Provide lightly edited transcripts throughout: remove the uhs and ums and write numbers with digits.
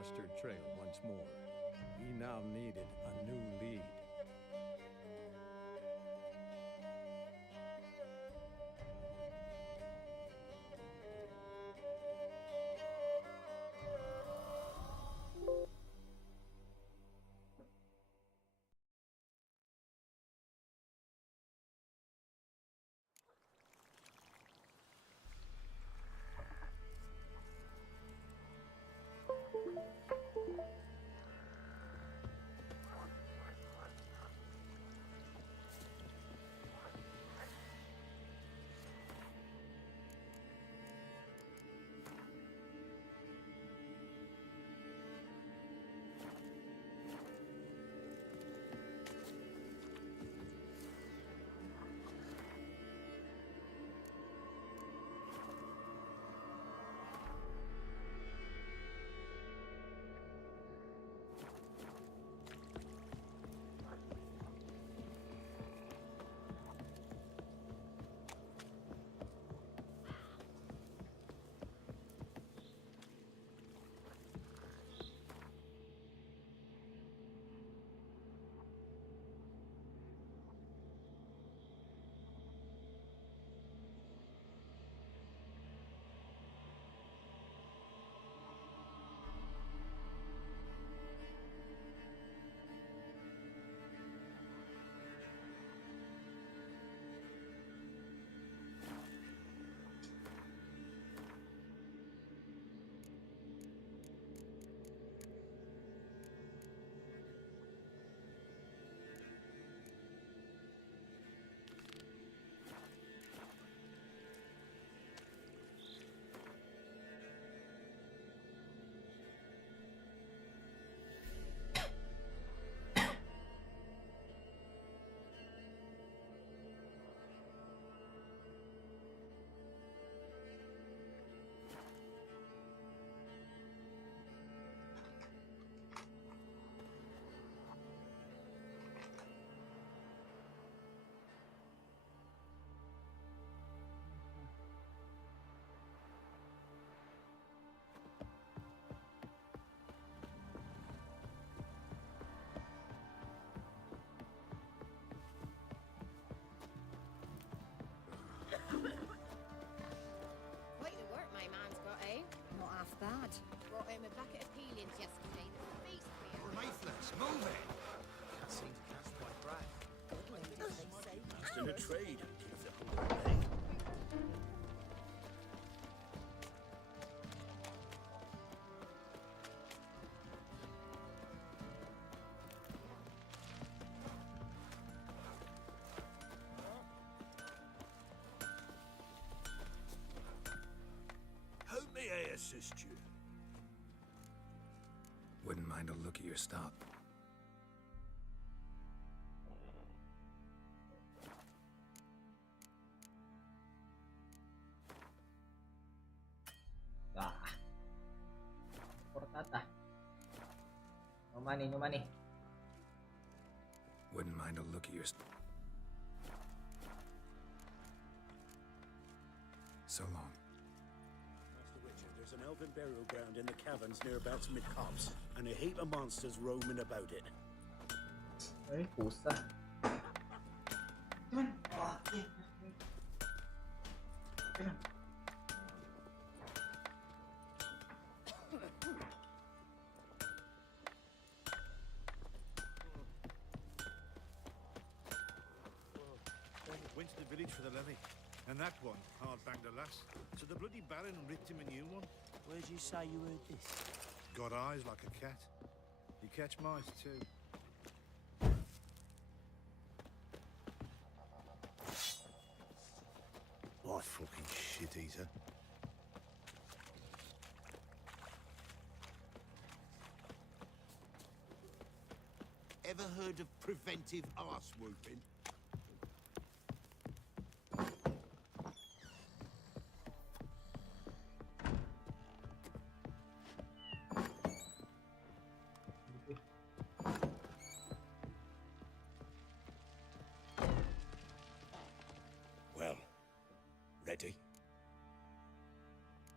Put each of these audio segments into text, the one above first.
crossed her trail once more. We now needed a new lead. Quite the work my man's got, eh? Not half bad. Brought him a bucket of peelings yesterday. The beast clear. Lifeless, move it! Can't seem to catch my breath. Good lady, they say. Just in a trade. Keeps it away. How may I assist you? Wouldn't mind a look at your stock. Ah. Portata. No money, no money. Wouldn't mind a look at your stock. So long. Master Richard, there's an elven burial ground in the caverns nearabouts mid-copse, and a heap of monsters roaming about it. Ay, pusa. Went to the village for the levy, and that one hard banged a lass. So the bloody baron ripped him a new one. Where'd you say you heard this? Got eyes like a cat. He catch mice too. What fucking shit eater. Ever heard of preventive arse whooping? Well, ready?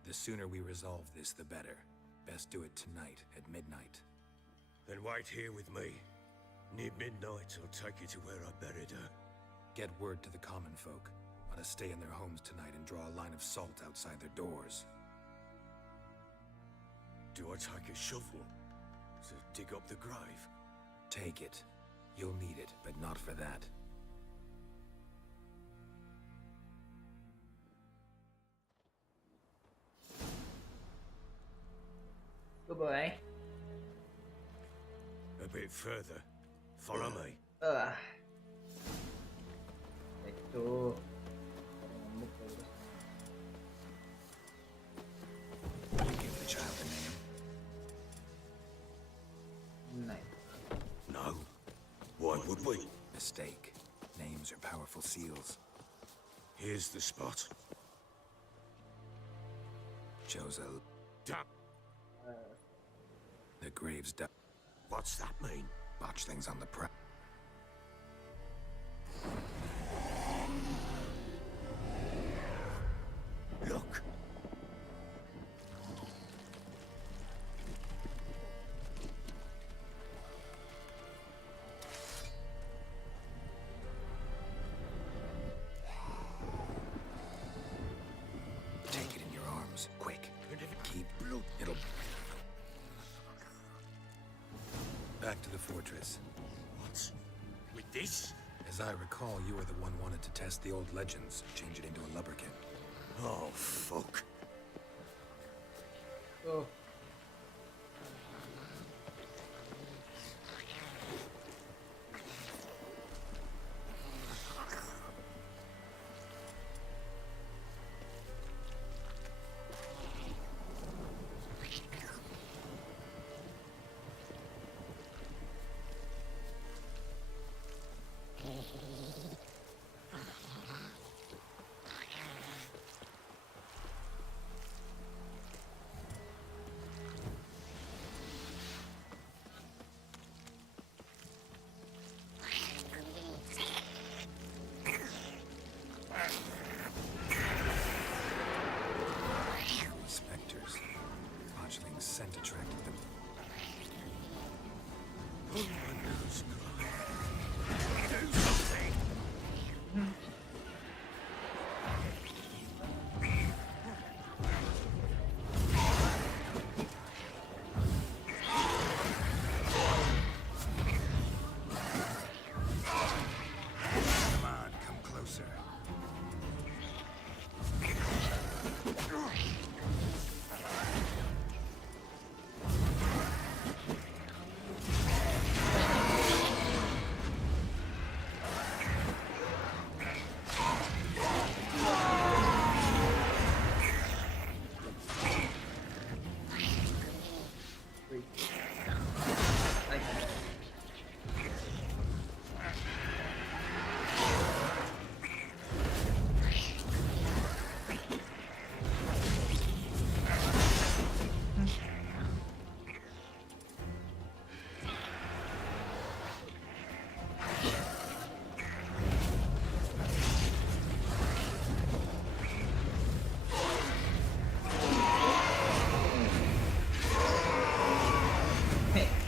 The sooner we resolve this, the better. Best do it tonight at midnight. Then wait here with me. Near midnight, I'll take you to where I buried her. Get word to the common folk. Let us stay in their homes tonight and draw a line of salt outside their doors. Do I take a shovel to dig up the grave? Take it. You'll need it, but not for that. Good boy. A bit further. Follow me. Itu. You give the child a name. Nice. No. Why would we? Mistake. Names are powerful seals. Here's the spot. Chose a... Damn. The grave's dug. What's that mean? Botch things on the prep. Look. Take it in your arms, quick. And if it Keep blood. it'll... Back to the fortress. What? With this? As I recall, you were the one wanted to test the old legends, change it into a lubberkin. Oh, fuck. Oh. Spectres. Botchling's scent attracted them. Oh, my nose. Do something. Come on, come closer.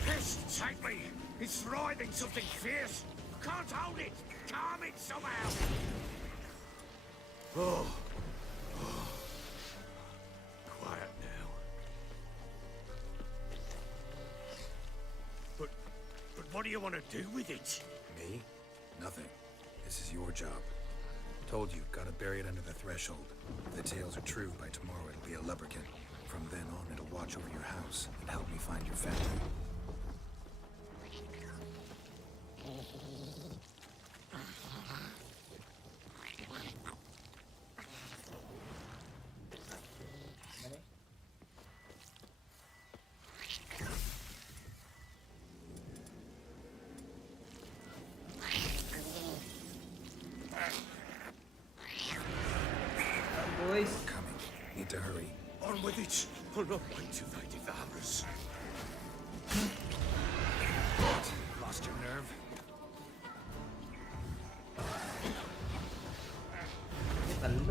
This, take me. It's writhing something fierce. I can't hold it. Calm it somehow. Oh. Quiet now. But what do you want to do with it? Me? Nothing. This is your job. Told you, gotta bury it under the threshold. If the tales are true, by tomorrow it'll be a lubberkin. From then on, it'll watch over your house and help me find your family. Boys. Coming. Need to hurry. On with it. I'll not wait till they devour us. What? Lost your nerve? Ini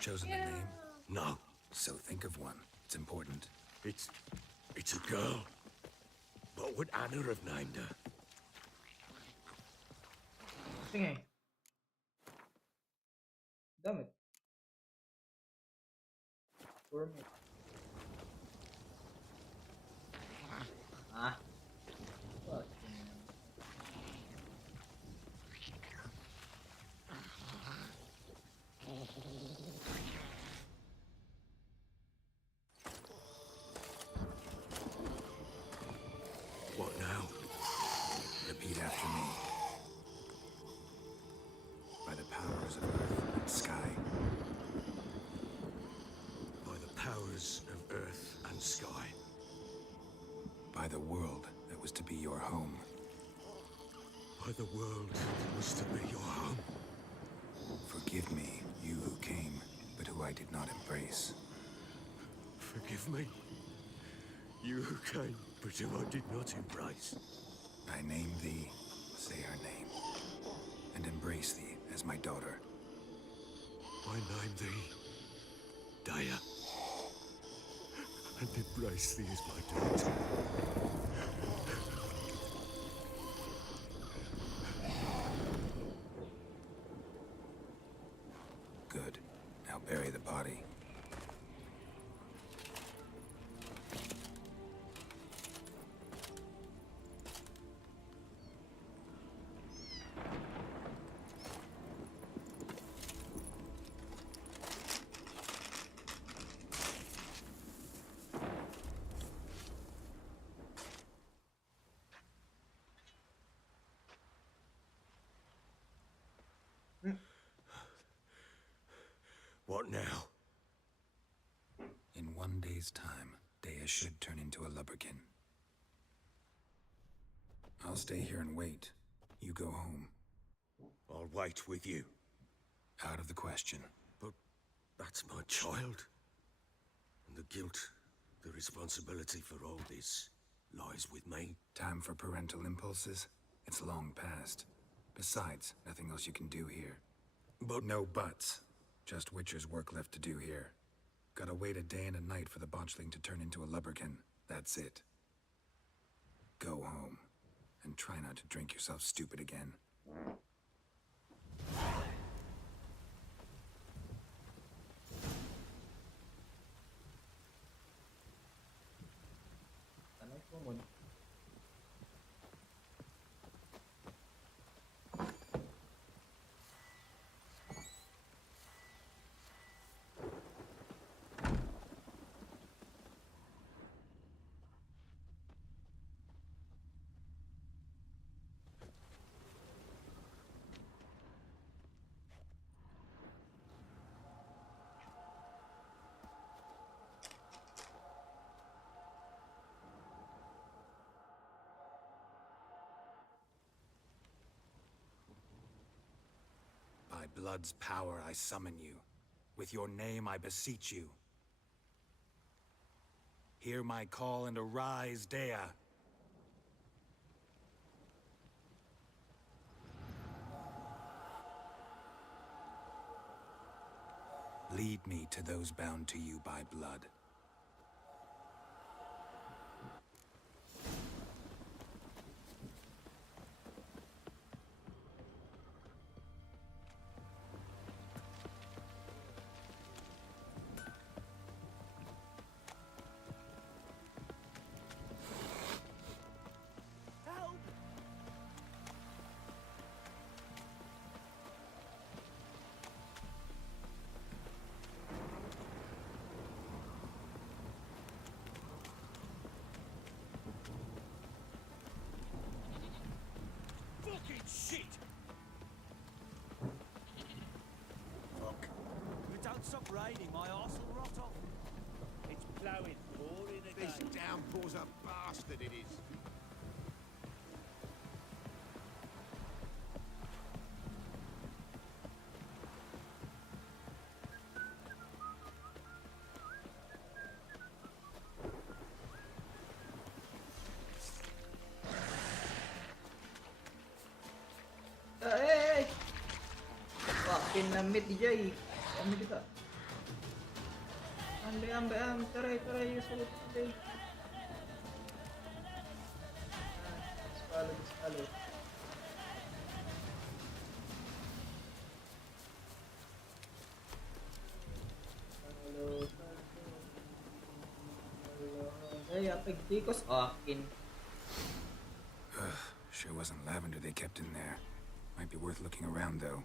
Chosen a name? No, So think of one. It's important. it's a girl. What would Anna have named her? Sige. Damit. Permit. Ah. Fuck. What now? Repeat after me. By the powers of earth and sky. By the powers of earth and sky. By the world that was to be your home. By the world that was to be your home. Forgive me, you who came, but who I did not embrace. Forgive me. You who came, but who I did not embrace. I name thee, say her name, and embrace thee as my daughter. I name thee Daya, and embrace thee as my daughter. Good. Now bury the body. What now? In 1 day's time, Dea should turn into a lubberkin. I'll stay here and wait. You go home. I'll wait with you. Out of the question. But that's my child. And the guilt, the responsibility for all this lies with me. Time for parental impulses? It's long past. Besides, nothing else you can do here. But No buts. Just Witcher's work left to do here. Gotta wait a day and a night for the botchling to turn into a lubberkin. That's it. Go home. And try not to drink yourself stupid again. Sana sumunod. By blood's power I summon you. With your name I beseech you. Hear my call and arise, Dea. Lead me to those bound to you by blood. fucking shit! Fuck. If it don't stop raining, my arse will rot off. It's ploughing, pouring This again. downpour's a bastard, it is. Hey! Fucking namit ni Jay. Kami kita. Taray, sulit taray. Dispalo. Ay, apig tikos akin. Sure wasn't lavender they kept in there. Might be worth looking around, though.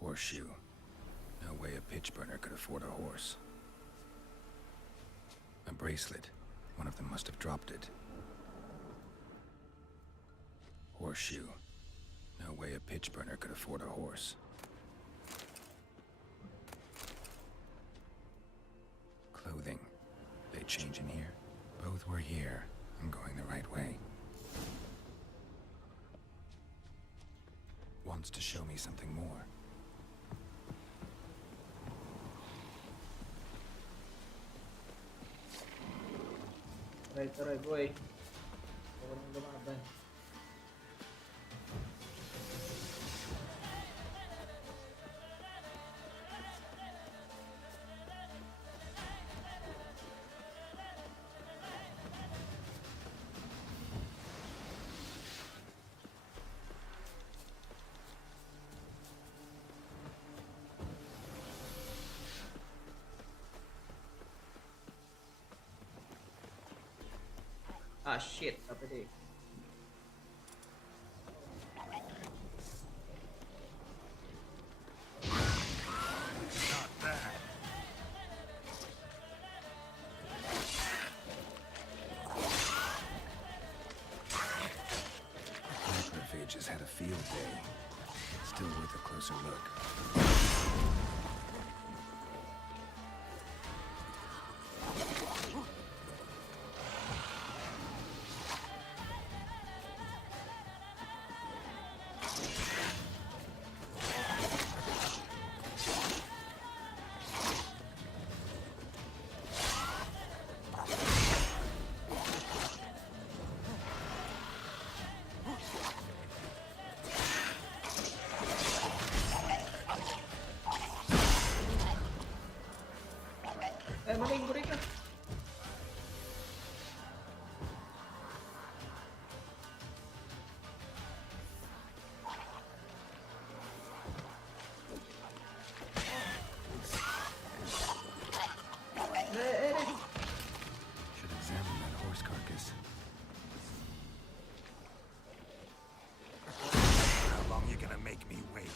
Horseshoe. No way a pitch burner could afford a horse. A bracelet. One of them must have dropped it. Horseshoe. No way a pitch burner could afford a horse. Clothing. They change in here? Both were here. I'm going the right way. Wants to show me something more. Taray, boy. Huwag nang lumaban. Ah, shit. Apa dia? Macrophages had a field day. Still worth a closer look. Maling gurih ka. Should examine that horse carcass. How long you gonna make me wait?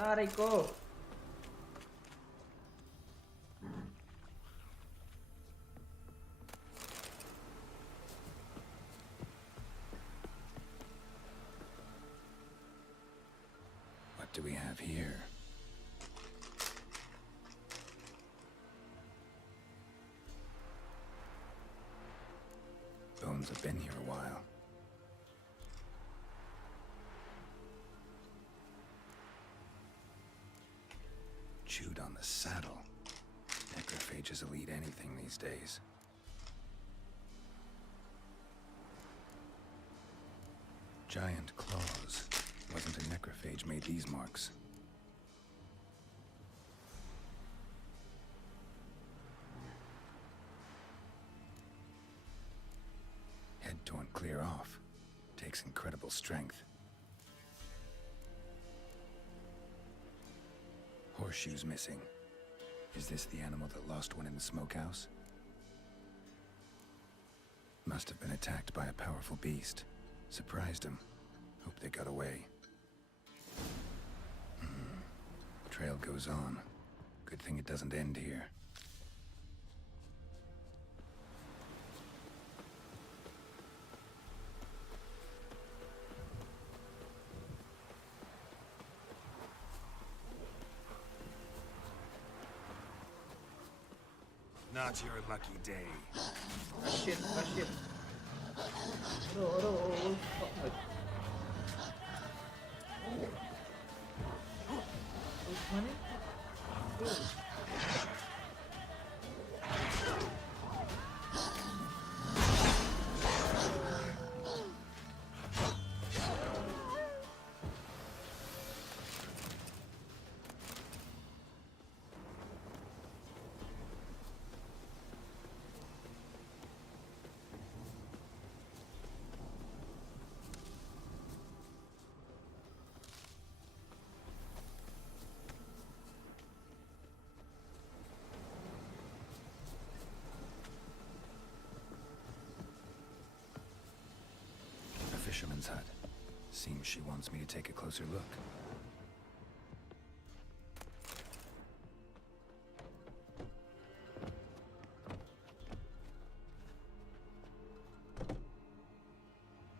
Aray ko. What do we have here? Bones have been here a while. Chewed on the saddle. Necrophages will eat anything these days. Giant claws. Wasn't a necrophage made these marks. Head torn clear off. Takes incredible strength. Horseshoes missing. Is this the animal that lost one in the smokehouse? Must have been attacked by a powerful beast. Surprised him. Hope they got away. Trail goes on. Good thing it doesn't end here. Not your lucky day. Ah shit, ah shit. Aduh. Mana? A fisherman's hut. Seems she wants me to take a closer look.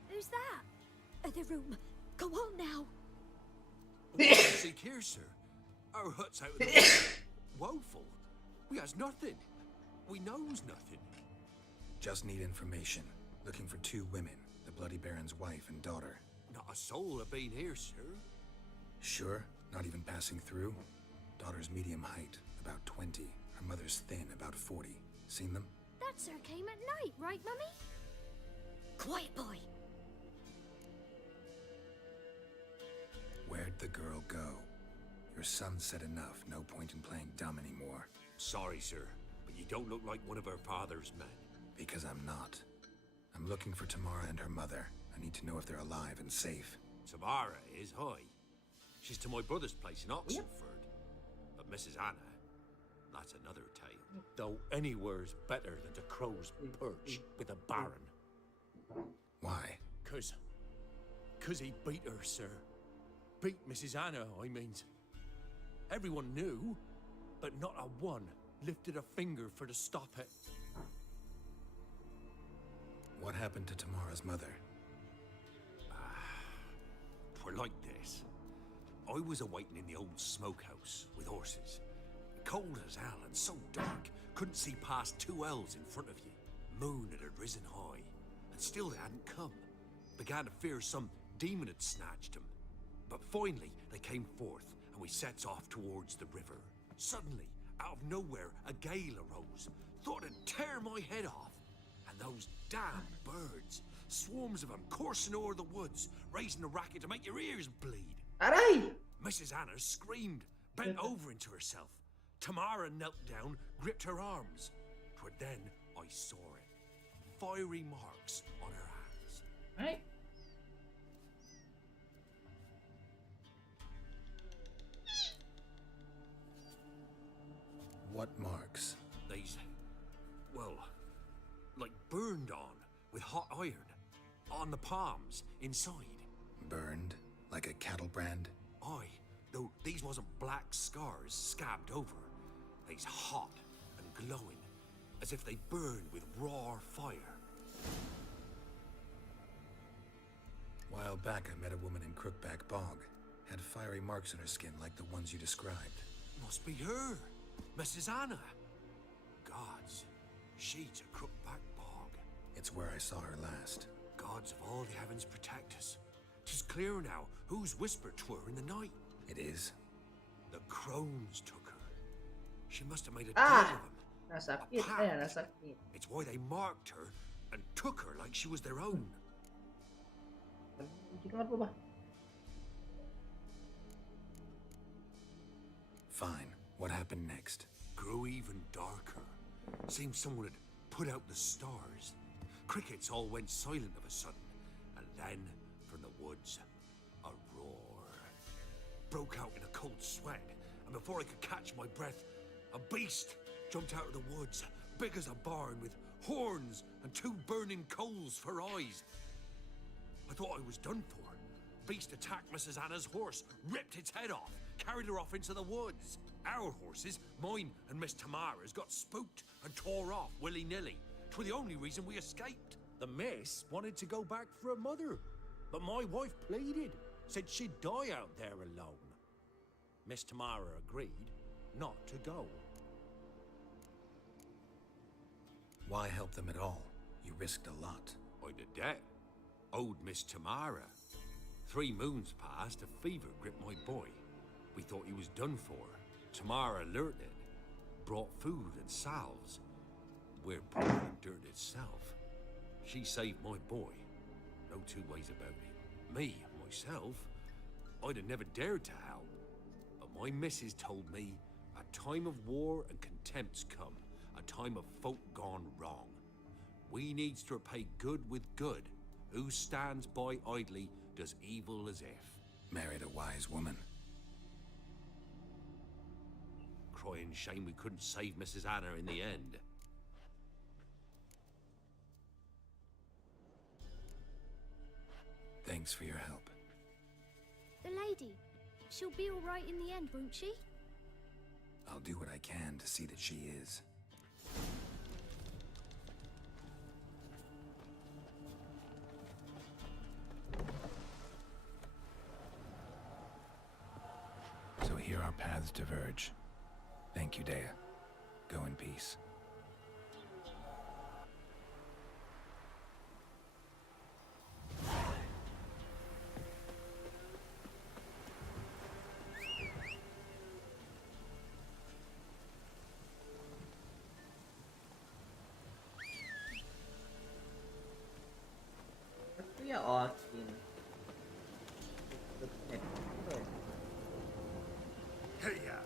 Who's that? The room. Go on now. Seek here, sir. Our hut's out of the way. Woeful. We has nothing. We knows nothing. Just need information. Looking for 2 women, the Bloody Baron's wife and daughter. Not a soul have been here, sir. Sure? Not even passing through? Daughter's medium height, about 20. Her mother's thin, about 40. Seen them? That sir came at night, right, Mummy? Quiet, boy. Where'd the girl go? Your son said enough. No point in playing dumb anymore. Sorry, sir, but you don't look like one of our father's men. Because I'm not. I'm looking for Tamara and her mother. I need to know if they're alive and safe. Tamara is high. She's to my brother's place in Oxenford. But Mrs. Anna, that's another tale. Though anywhere's better than the crow's perch with a baron. Why? Cause he beat her, sir. Beat Mrs. Anna, I means. Everyone knew, but not a one lifted a finger for to stop it. What happened to Tamara's mother? Twere like this. I was awaiting in the old smokehouse with horses. Cold as hell and so dark, couldn't see past 2 ells in front of you. Moon had risen high, and still they hadn't come. Began to fear some demon had snatched them. But finally, they came forth, and we sets off towards the river. Suddenly, out of nowhere, a gale arose. Thought it'd tear my head off. And those damn birds, swarms of them coursing o'er the woods, raising a racket to make your ears bleed. Aray! Mrs. Anna screamed, bent over into herself. Tamara knelt down, gripped her arms. 'Twere then I saw it. Fiery marks on her hands. Right? What marks? These, well, like burned on with hot iron. On the palms, inside. Burned? Like a cattle brand? Aye, though these wasn't black scars scabbed over. They's hot and glowing, as if they burned with raw fire. While back, I met a woman in Crookback Bog. Had fiery marks on her skin like the ones you described. Must be her, Mrs. Anna. Gods, she's a Crookback Bog. It's where I saw her last. Gods of all the heavens protect us. 'Tis clear now whose whisper 'twere in the night. It is? The crones took her. She must have made a deal Ah! with them. Nasakit. pact. Ayan, nasakit. It's why they marked her and took her like she was their own. Ginawa po ba? Fine. What happened next? Grew even darker. Seemed someone had put out the stars. Crickets all went silent of a sudden. And then, from the woods, a roar. Broke out in a cold sweat. And before I could catch my breath, a beast jumped out of the woods, big as a barn, with horns and 2 burning coals for eyes. I thought I was done for. Beast attacked Mrs. Anna's horse, ripped its head off, carried her off into the woods. Our horses, mine and Miss Tamara's, got spooked and tore off willy-nilly. 'Twere the only reason we escaped. The miss wanted to go back for her mother, but my wife pleaded, said she'd die out there alone. Miss Tamara agreed not to go. Why help them at all? You risked a lot. I'd a debt. Owed Miss Tamara. 3 moons passed, a fever gripped my boy. We thought he was done for. Tamara alerted. Brought food and salves. We're poor than dirt itself. She saved my boy. No 2 ways about it. Me, myself, I'd have never dared to help. But my missus told me a time of war and contempt's come. A time of folk gone wrong. We needs to repay good with good. Who stands by idly does evil as if. Married a wise woman. Crying shame we couldn't save Mrs. Anna in the end. Thanks for your help. The lady. She'll be all right in the end, won't she? I'll do what I can to see that she is. So here our paths diverge. Thank you, Dea. Go in peace. Ito ya akin. Hey-ya!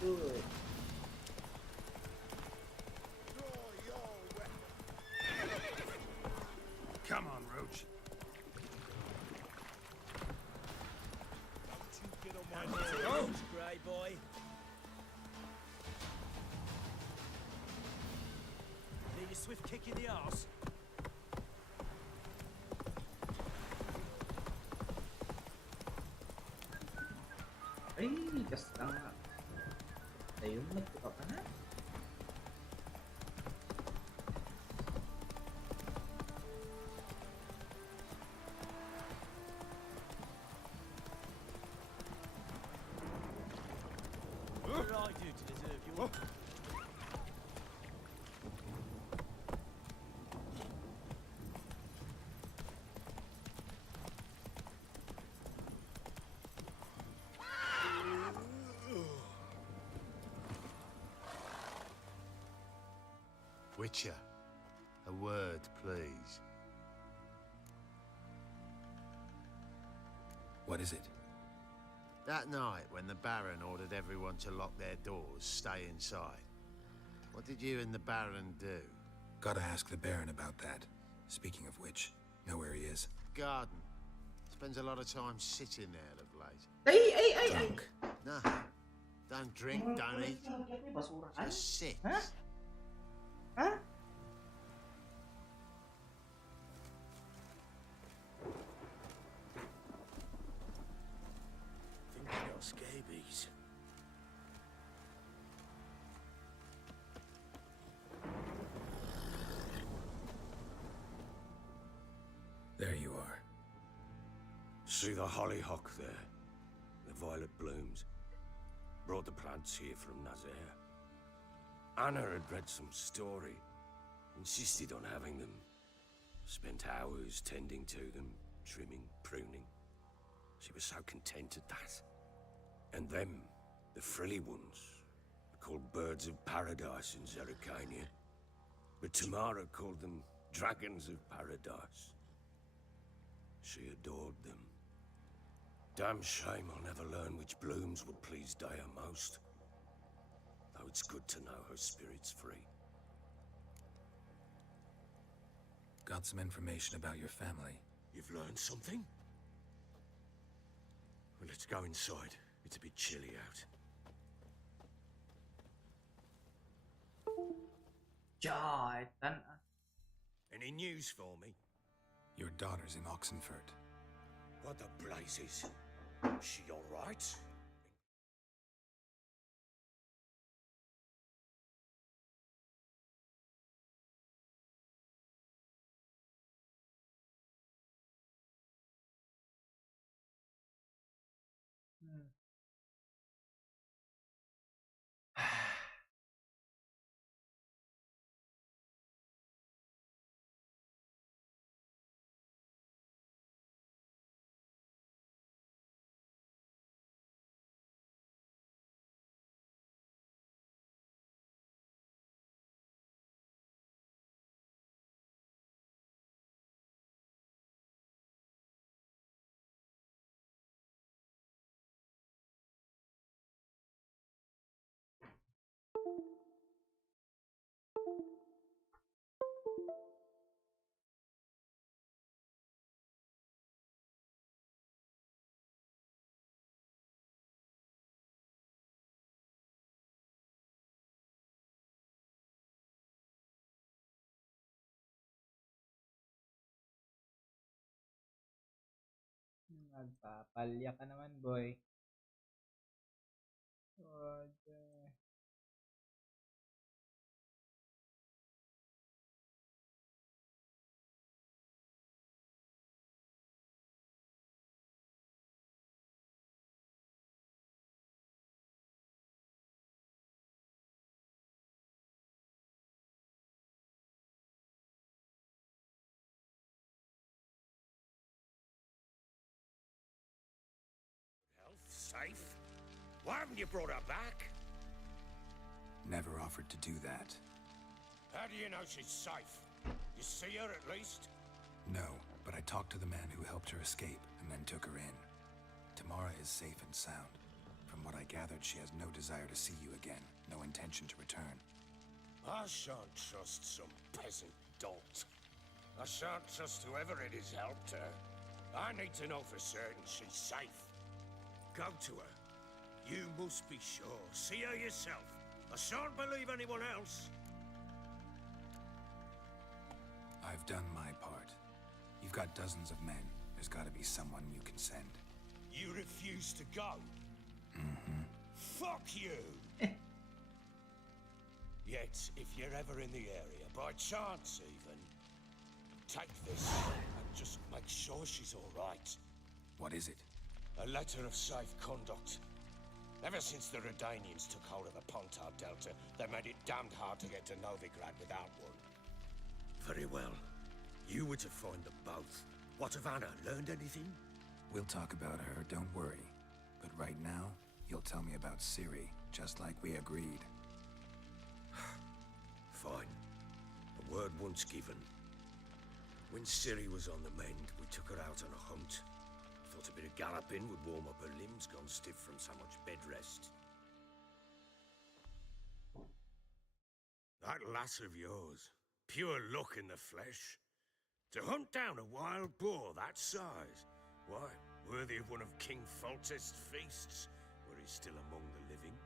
Good. Come on, Roach. Oh, grey boy. Need a swift kick in the arse. Ay, basta nga. Ayun, nagtuka pa na. What did I do to deserve your... Witcher, a word, please. What is it? That night, when the Baron ordered everyone to lock their doors, stay inside. What did you and the Baron do? Gotta ask the Baron about that. Speaking of which, know where he is? Garden. Spends a lot of time sitting there of late. Ay! Drunk. No. Don't drink, don't eat. Basura. Just sit. Hah? Hah? Think I got scabies. There you are. See the hollyhock there? The violet blooms. Brought the plants here from Nazaire. Anna had read some story. Insisted on having them. Spent hours tending to them, trimming, pruning. She was so content at that. And them, the frilly ones, called birds of paradise in Zerrikania. But Tamara called them dragons of paradise. She adored them. Damn shame I'll never learn which blooms would please Dea most. Though it's good to know her spirit's free. Got some information about your family. You've learned something? Well, let's go inside. It's a bit chilly out. Jahitan. Any news for me? Your daughter's in Oxenfurt. What the blazes? She all right? Hmm. Nagpapalya ka naman, boy. Okay. Health safe? Why haven't you brought her back? Never offered to do that. How do you know she's safe? You see her at least? No, but I talked to the man who helped her escape and then took her in. Tamara is safe and sound. From what I gathered, she has no desire to see you again, no intention to return. I shan't trust some peasant dolt. I shan't trust whoever it is helped her. I need to know for certain she's safe. Go to her. You must be sure. See her yourself. I shan't believe anyone else. I've done my part. You've got dozens of men. There's got to be someone you can send. You refuse to go? Mm-hmm. Fuck you! Yet, if you're ever in the area, by chance even, take this and just make sure she's all right. What is it? A letter of safe conduct. Ever since the Redanians took hold of the Pontar Delta, they made it damned hard to get to Novigrad without one. Very well. You were to find them both. What of Anna? Learned anything? We'll talk about her, don't worry. But right now, you'll tell me about Ciri, just like we agreed. Fine. A word once given. When Ciri was on the mend, we took her out on a hunt. Thought a bit of galloping would warm up her limbs gone stiff from so much bed rest. That lass of yours, pure luck in the flesh. To hunt down a wild boar that size, why, worthy of one of King Foltest's feasts, were he still among the living.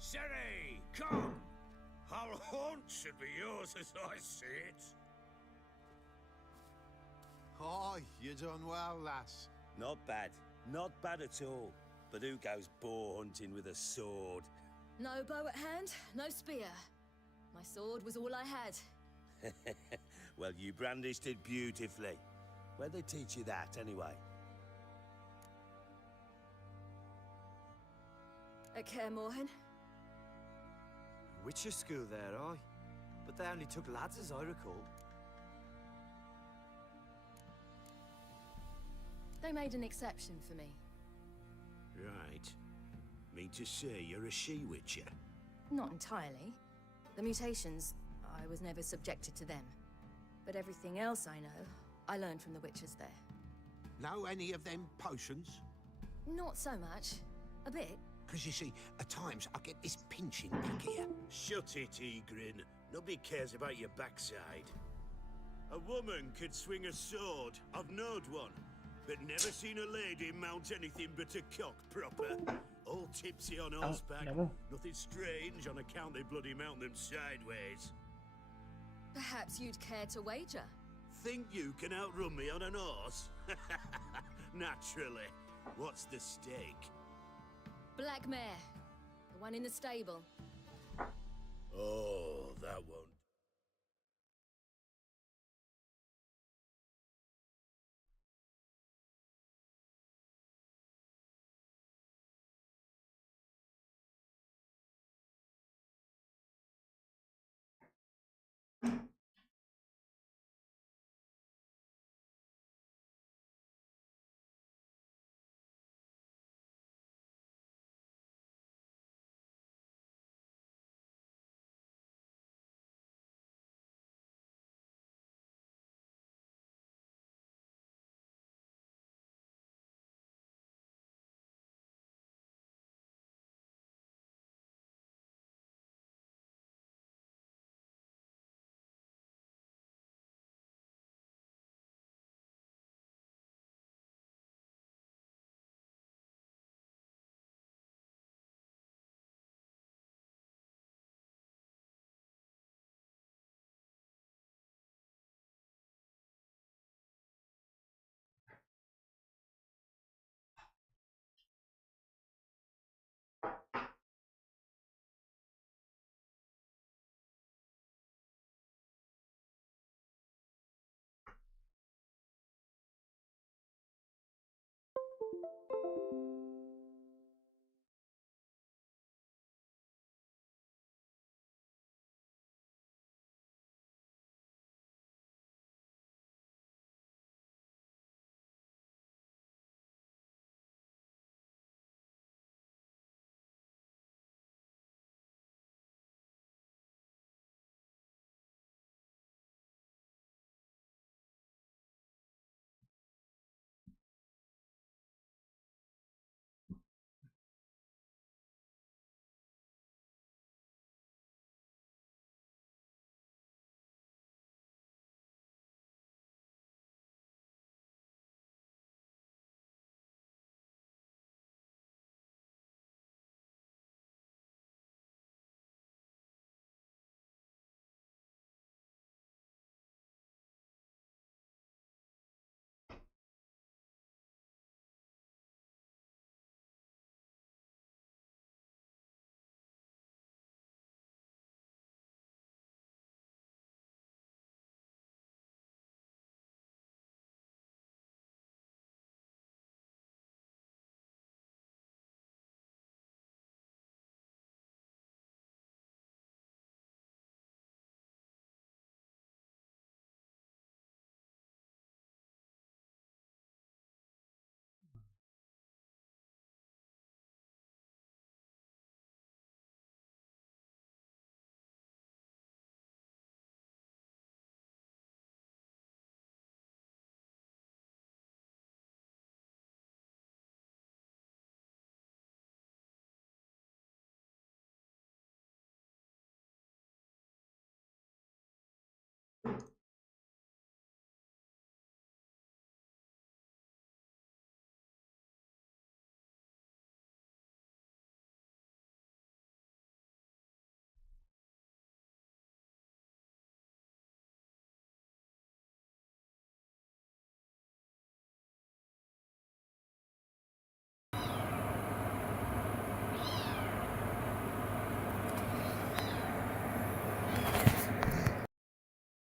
Ciri, come! Our haunt should be yours as I see it. Hi, you done well, lass. Not bad. Not bad at all. But who goes boar hunting with a sword? No bow at hand, no spear. My sword was all I had. Well, you brandished it beautifully. Where'd they teach you that, anyway? At Kaer Morhen. Witcher school there, aye. But they only took lads, as I recall. They made an exception for me. Right. Mean to say you're a she-witcher? Not entirely. The mutations, I was never subjected to them. But everything else I know, I learned from the witches there. Know any of them potions? Not so much. A bit. Because you see, at times I get this pinching back here. Shut it, Egrin. Nobody cares about your backside. A woman could swing a sword. I've knowed one. but never seen a lady mount anything but a cock proper. All tipsy on horseback. Nothing strange on account they bloody mount them sideways. Perhaps you'd care to wager? Think you can outrun me on an horse? Naturally. What's the stake? Black mare. The one in the stable. Oh, that won't.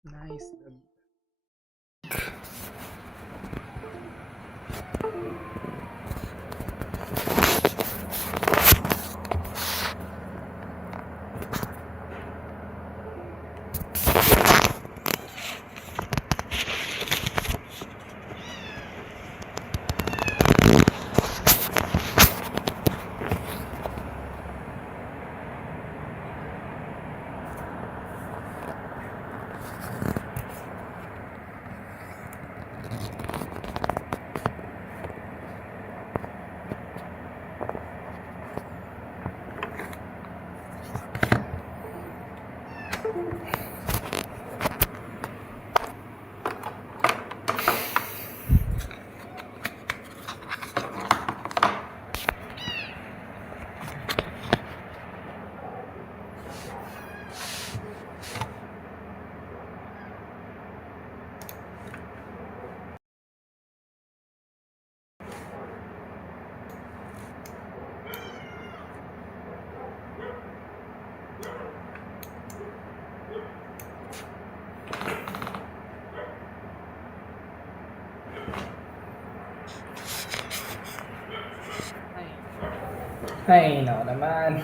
Nice. Ay, no naman.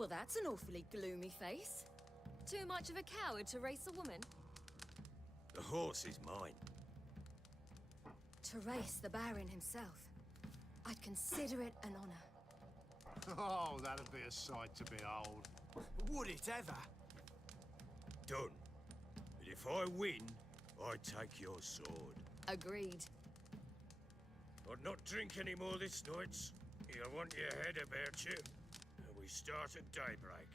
Well, that's an awfully gloomy face. Too much of a coward to race a woman? The horse is mine. To race the Baron himself. I'd consider it an honor. Oh, that'd be a sight to behold. Would it ever? Done. But if I win, I take your sword. Agreed. I'd not drink any more this night. You'll want your head about you. And we start at daybreak.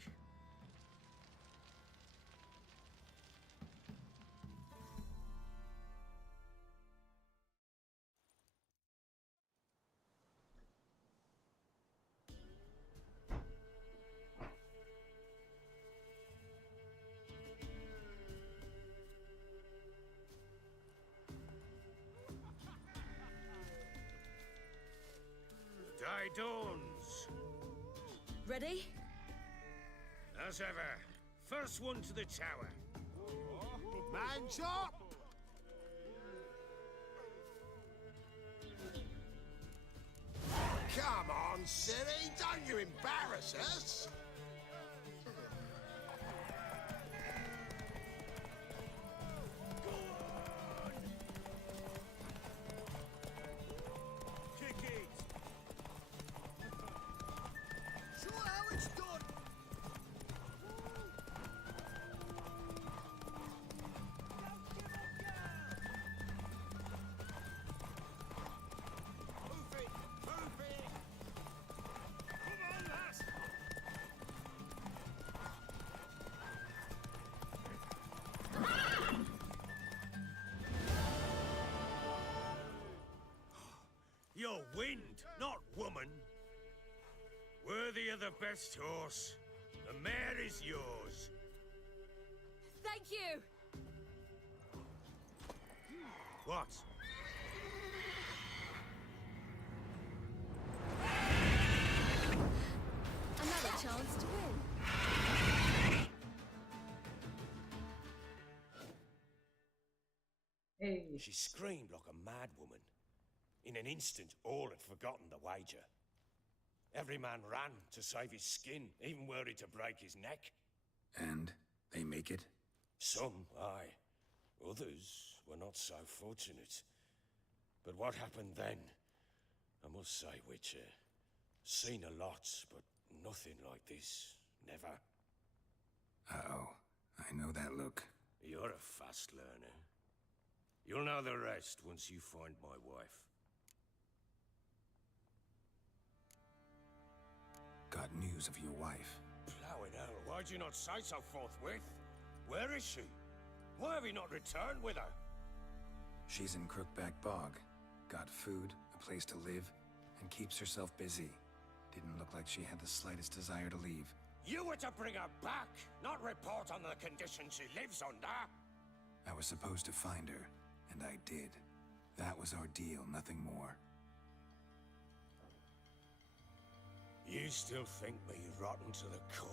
Day dawns. Ready? As ever, first one to the tower. Man's up! Come on, silly! Don't you embarrass us! Kick it! Show how it's done! Move it! Move it! Come on, lass! You're wind, not woman. Worthy of the best horse. The mare is yours. Thank you! What? Another chance to win. Hey. She screamed like a mad woman. In an instant, all had forgotten the wager. Every man ran to save his skin, even worried to break his neck. And they make it? Some, aye. Others were not so fortunate. But what happened then? I must say, Witcher, seen a lot, but nothing like this. Never. Uh-oh. I know that look. You're a fast learner. You'll know the rest once you find my wife. Got news of your wife. Plowing hell, why'd you not say so forthwith? Where is she? Why have you not returned with her? She's in Crookback Bog. Got food, a place to live, and keeps herself busy. Didn't look like she had the slightest desire to leave. You were to bring her back, not report on the conditions she lives under. I was supposed to find her, and I did. That was our deal, nothing more. You still think me rotten to the core.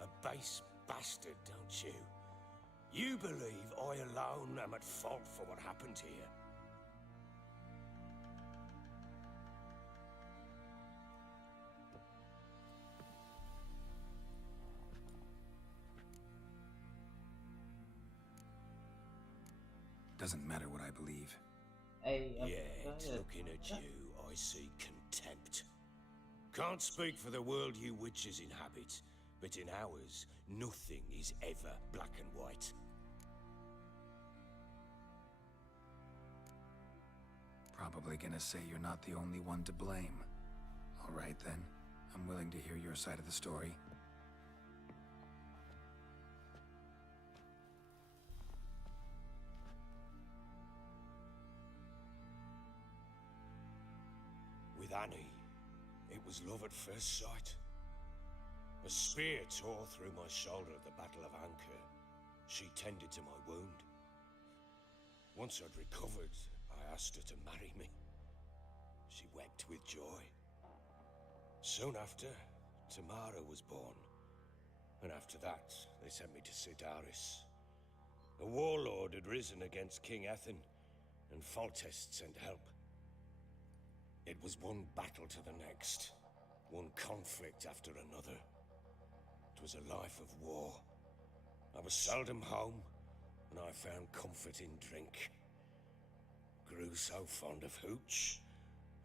A base bastard, don't you? You believe I alone am at fault for what happened here. Doesn't matter what I believe. Hey, Yet, looking at you, I see contempt. Can't speak for the world you witches inhabit, but in ours, nothing is ever black and white. Probably gonna say you're not the only one to blame. All right then, I'm willing to hear your side of the story. With Annie, it was love at first sight. A spear tore through my shoulder at the Battle of Anchor. She tended to my wound. Once I'd recovered, I asked her to marry me. She wept with joy. Soon after, Tamara was born. And after that, they sent me to Sidaris. A warlord had risen against King Ethan, and Foltest sent help. It was one battle to the next, one conflict after another. 'Twas a life of war. I was seldom home, and I found comfort in drink. Grew so fond of hooch,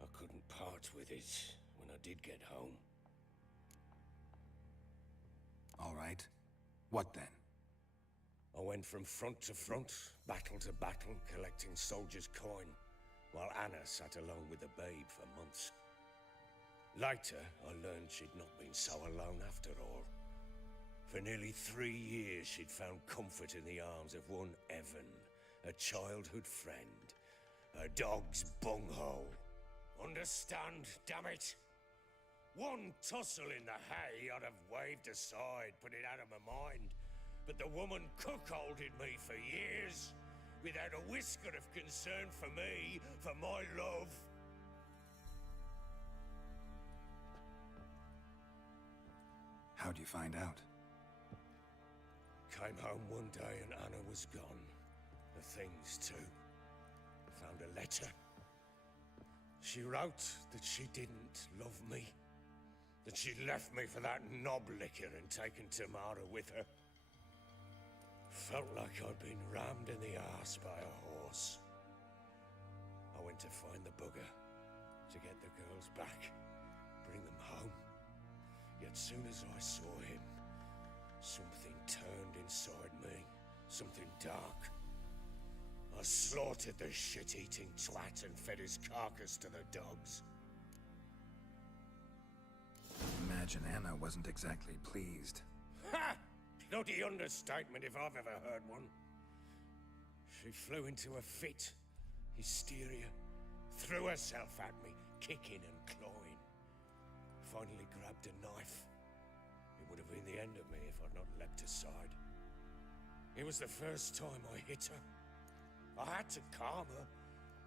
I couldn't part with it when I did get home. All right. What then? I went from front to front, battle to battle, collecting soldiers' coin, while Anna sat alone with the babe for months. Later, I learned she'd not been so alone after all. For nearly 3 years, she'd found comfort in the arms of one Evan, a childhood friend, a dog's bunghole. Understand, damn it? One tussle in the hay I'd have waved aside, put it out of my mind. But the woman cuckolded me for years, without a whisker of concern for me, for my love. How'd you find out? Came home one day and Anna was gone. The things too. Found a letter. She wrote that she didn't love me. That she'd left me for that knob licker and taken Tamara with her. Felt like I'd been rammed in the arse by a horse. I went to find the bugger, to get the girls back, bring them home. Yet soon as I saw him, something turned inside me, something dark. I slaughtered the shit-eating twat and fed his carcass to the dogs. Imagine Anna wasn't exactly pleased. Ha! Bloody understatement if I've ever heard one. She flew into a fit, hysteria, threw herself at me, kicking and clawing. Finally grabbed a knife. It would have been the end of me if I'd not leapt aside. It was the first time I hit her. I had to calm her.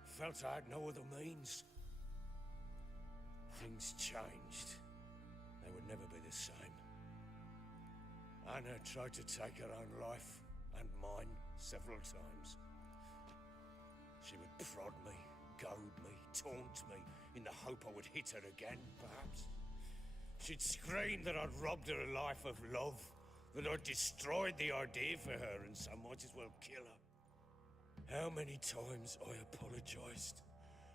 Felt I had no other means. Things changed. They would never be the same. Anna tried to take her own life, and mine, several times. She would prod me, goad me, taunt me, in the hope I would hit her again, perhaps. She'd scream that I'd robbed her a life of love, that I'd destroyed the idea for her, and so might as well kill her. How many times I apologized.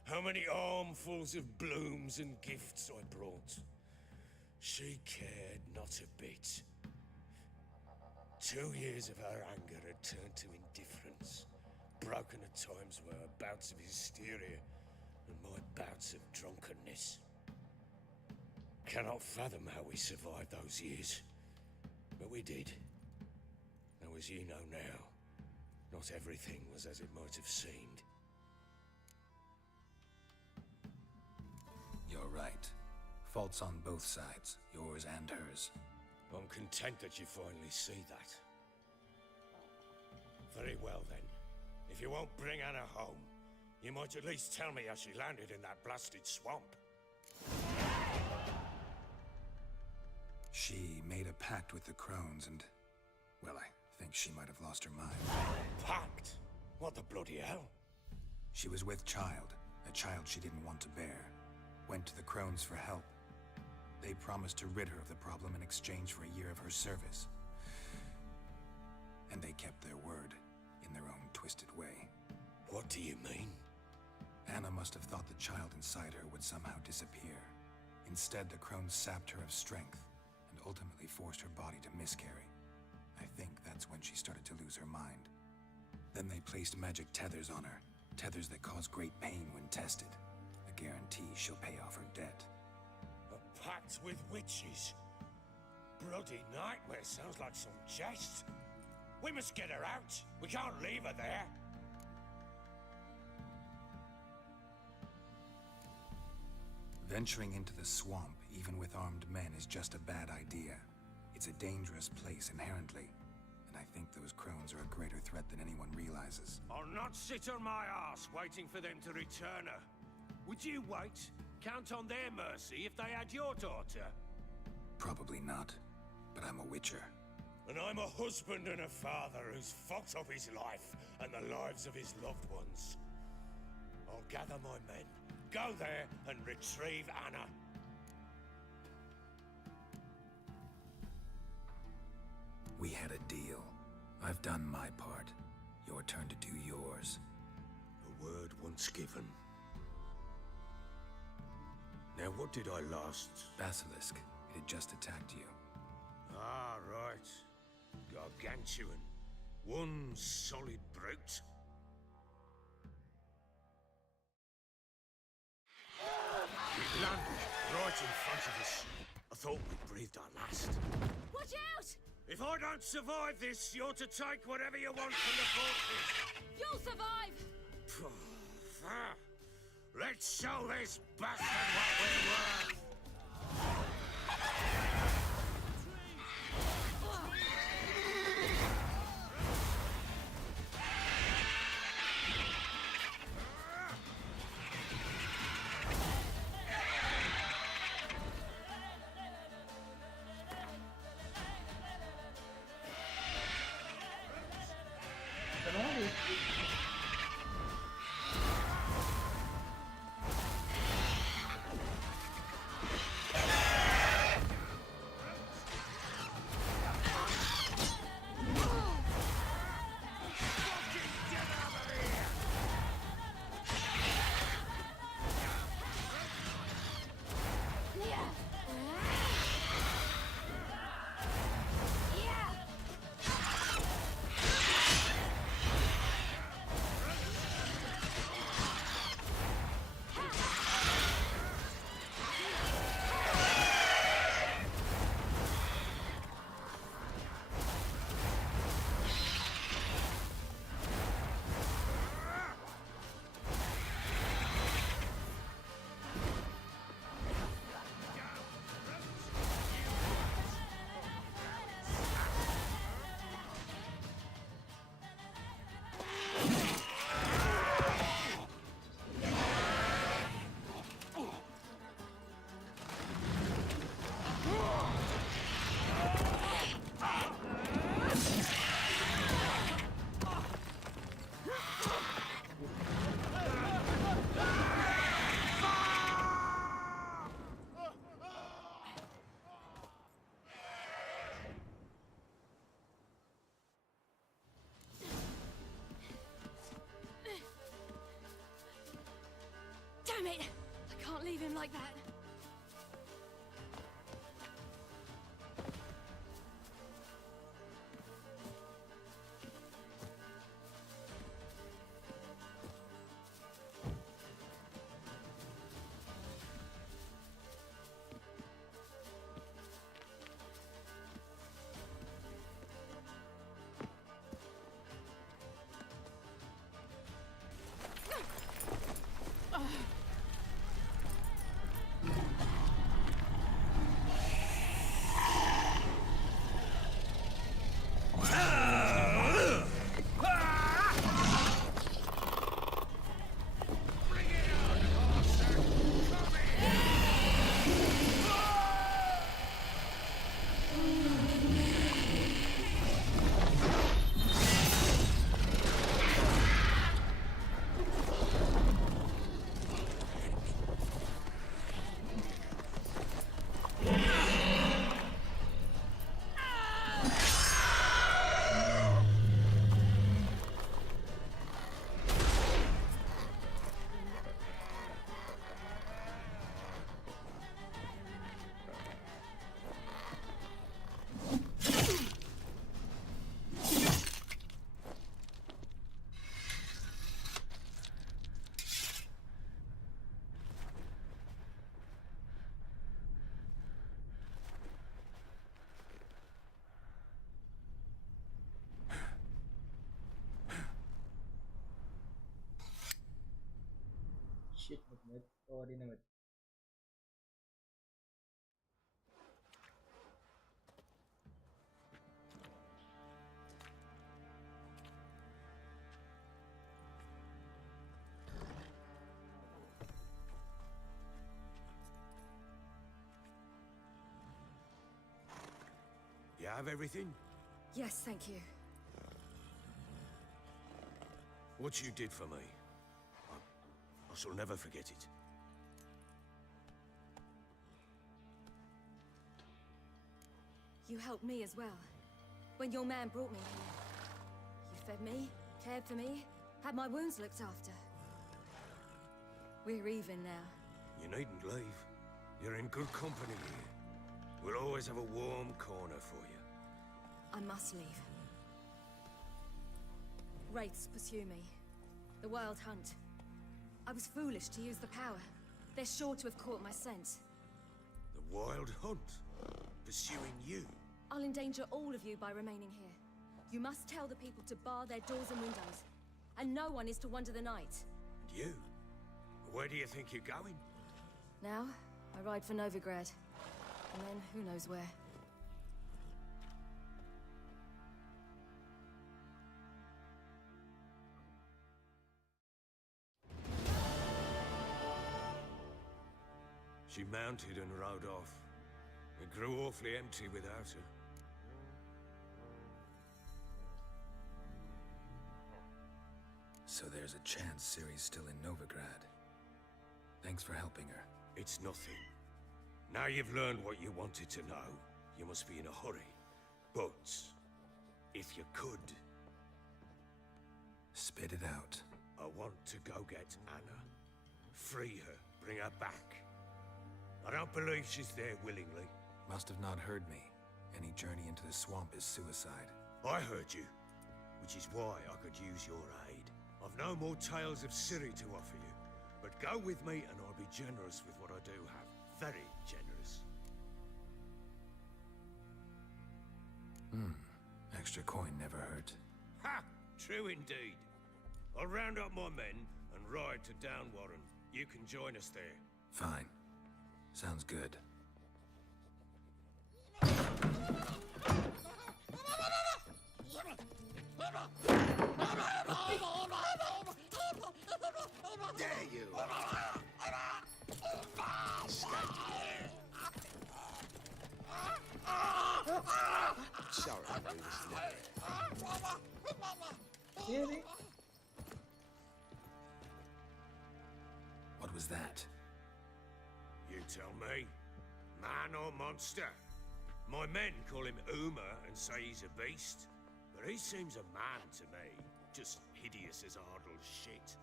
How many armfuls of blooms and gifts I brought. She cared not a bit. 2 years of her anger had turned to indifference, broken at times were her bouts of hysteria and my bouts of drunkenness. Cannot fathom how we survived those years, but we did. Though as you know now, not everything was as it might have seemed. You're right. Faults on both sides, yours and hers. I'm content that you finally see that. Very well then. If you won't bring Anna home, you might at least tell me how she landed in that blasted swamp. She made a pact with the crones and... well, I think she might have lost her mind. Pact? What the bloody hell? She was with child, a child she didn't want to bear. Went to the crones for help. They promised to rid her of the problem in exchange for a year of her service. And they kept their word, in their own twisted way. What do you mean? Anna must have thought the child inside her would somehow disappear. Instead, the crones sapped her of strength, and ultimately forced her body to miscarry. I think that's when she started to lose her mind. Then they placed magic tethers on her, tethers that cause great pain when tested. A guarantee she'll pay off her debt. A pact with witches? Bloody nightmare, sounds like some jest. We must get her out. We can't leave her there. Venturing into the swamp, even with armed men, is just a bad idea. It's a dangerous place inherently, and I think those crones are a greater threat than anyone realizes. I'll not sit on my ass waiting for them to return her. Would you wait? Count on their mercy if they had your daughter? Probably not, but I'm a witcher. And I'm a husband and a father who's fucked up his life and the lives of his loved ones. I'll gather my men, go there and retrieve Anna. We had a deal. I've done my part. Your turn to do yours. A word once given. Now, what did I last? Basilisk. It had just attacked you. Ah, right. Gargantuan. One solid brute. It landed right in front of us. I thought we breathed our last. Watch out! If I don't survive this, you're to take whatever you want from the fortress. You'll survive! Let's show this bastard what we're worth. Damn it! I can't leave him like that. Shit, mate. Sorry, mate. You have everything? Yes, thank you. What you did for me, I shall never forget it. You helped me as well. when your man brought me here. You fed me, cared for me, had my wounds looked after. We're even now. You needn't leave. You're in good company here. We'll always have a warm corner for you. I must leave. Wraiths pursue me. The Wild Hunt. I was foolish to use the power. They're sure to have caught my scent. The Wild Hunt? Pursuing you? I'll endanger all of you by remaining here. You must tell the people to bar their doors and windows. And no one is to wander the night. And you? Where do you think you're going? Now, I ride for Novigrad. And then, who knows where. She mounted and rode off. It grew awfully empty without her. So there's a chance Ciri's still in Novigrad. Thanks for helping her. It's nothing. Now you've learned what you wanted to know, you must be in a hurry. But, if you could... Spit it out. I want to go get Anna. Free her, bring her back. I don't believe she's there willingly. Must have not heard me. Any journey into the swamp is suicide. I heard you, which is why I could use your aid. I've no more tales of Ciri to offer you, but go with me and I'll be generous with what I do have. Very generous. Extra coin never hurt. Ha! True indeed. I'll round up my men and ride to Downwarren. You can join us there. Fine. Sounds good. There you are. Sorry, we was there. Really? What was that? You tell me. Man or monster? My men call him Uma and say he's a beast. But he seems a man to me. Just hideous as Ardle's shit.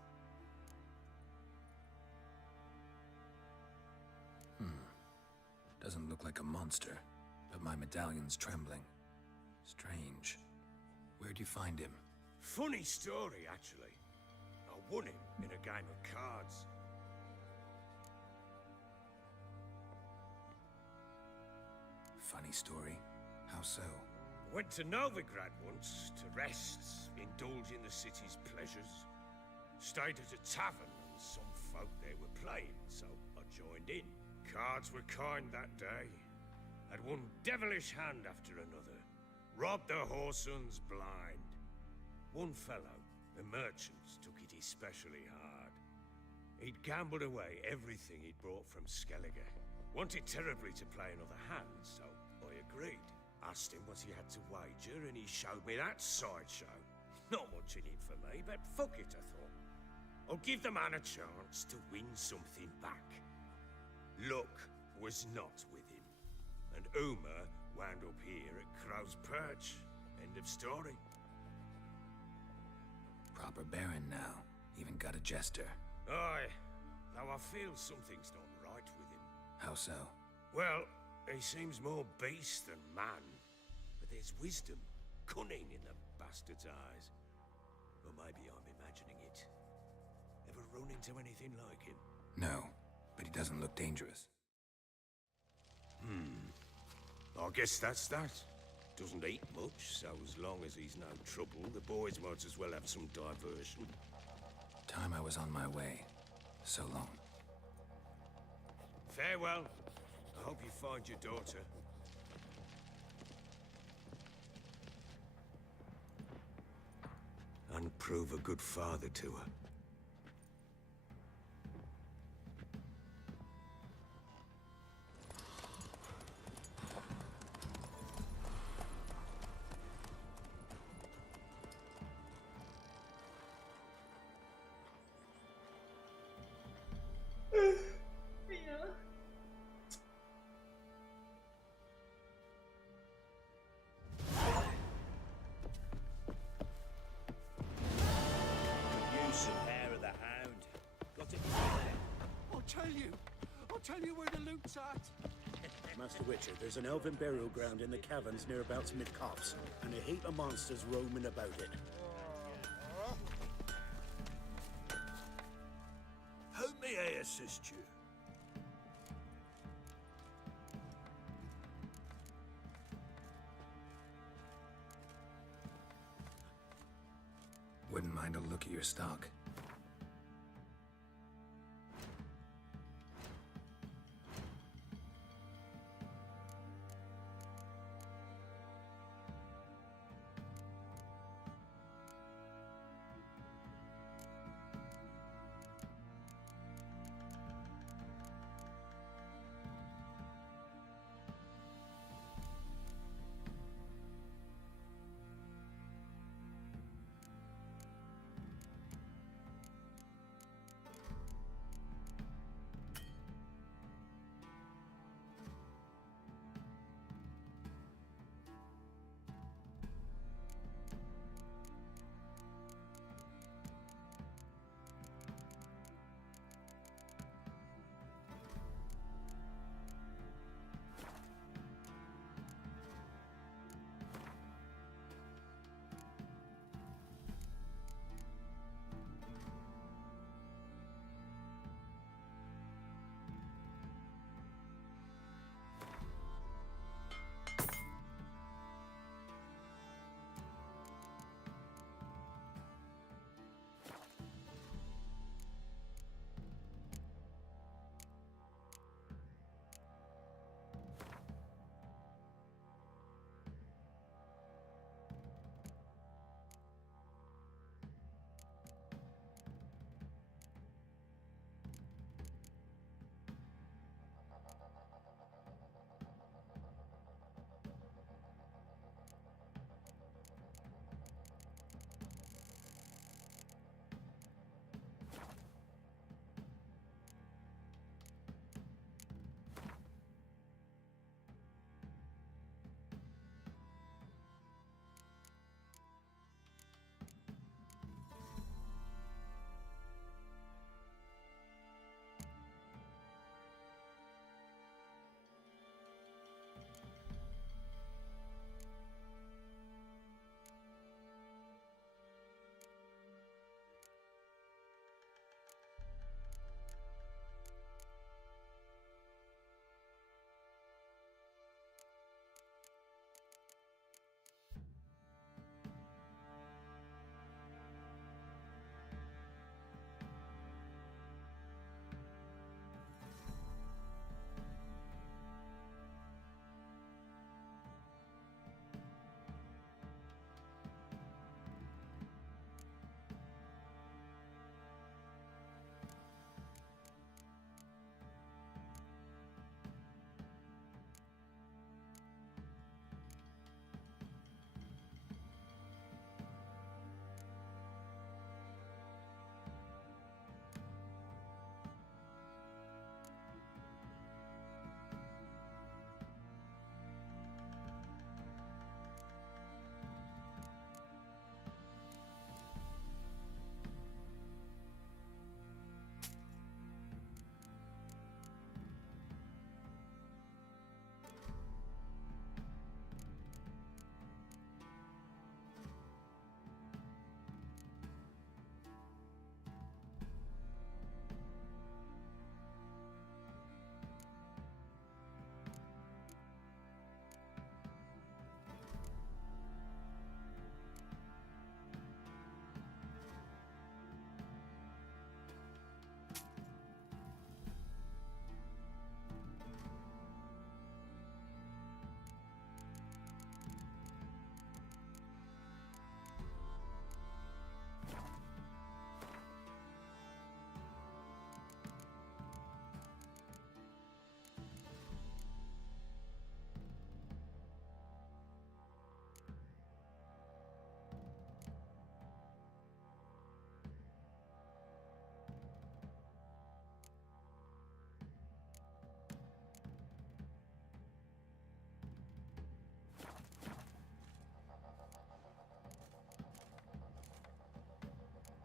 Doesn't look like a monster, but my medallion's trembling. Strange. Where'd you find him? Funny story, actually. I won him in a game of cards. Funny story. How so? Went to Novigrad once to rest, indulge in the city's pleasures. Stayed at a tavern and some folk there were playing, so I joined in. Cards were kind that day. Had one devilish hand after another. Robbed the whoresons blind. One fellow, a merchant, took it especially hard. He'd gambled away everything he'd brought from Skellige. Wanted terribly to play another hand, so I agreed. Asked him what he had to wager, and he showed me that sideshow. Not much in it for me, but fuck it, I thought. I'll give the man a chance to win something back. Luck was not with him, and Uma wound up here at Crow's Perch. End of story. Proper baron now. Even got a jester. Aye, though I feel something's not right with him. How so? Well, he seems more beast than man. But there's wisdom, cunning in the bastard's eyes. Or maybe I'm imagining it. Ever run into anything like him? No, but he doesn't look dangerous. I guess that's that. Doesn't eat much, so as long as he's no trouble, the boys might as well have some diversion. Time I was on my way. So long. Farewell. I hope you find your daughter. And prove a good father to her. I'll tell you where the loot's at. Master Witcher, there's an elven burial ground in the caverns near about Smith Copse, and a heap of monsters roaming about it. How may I assist you? Wouldn't mind a look at your stock.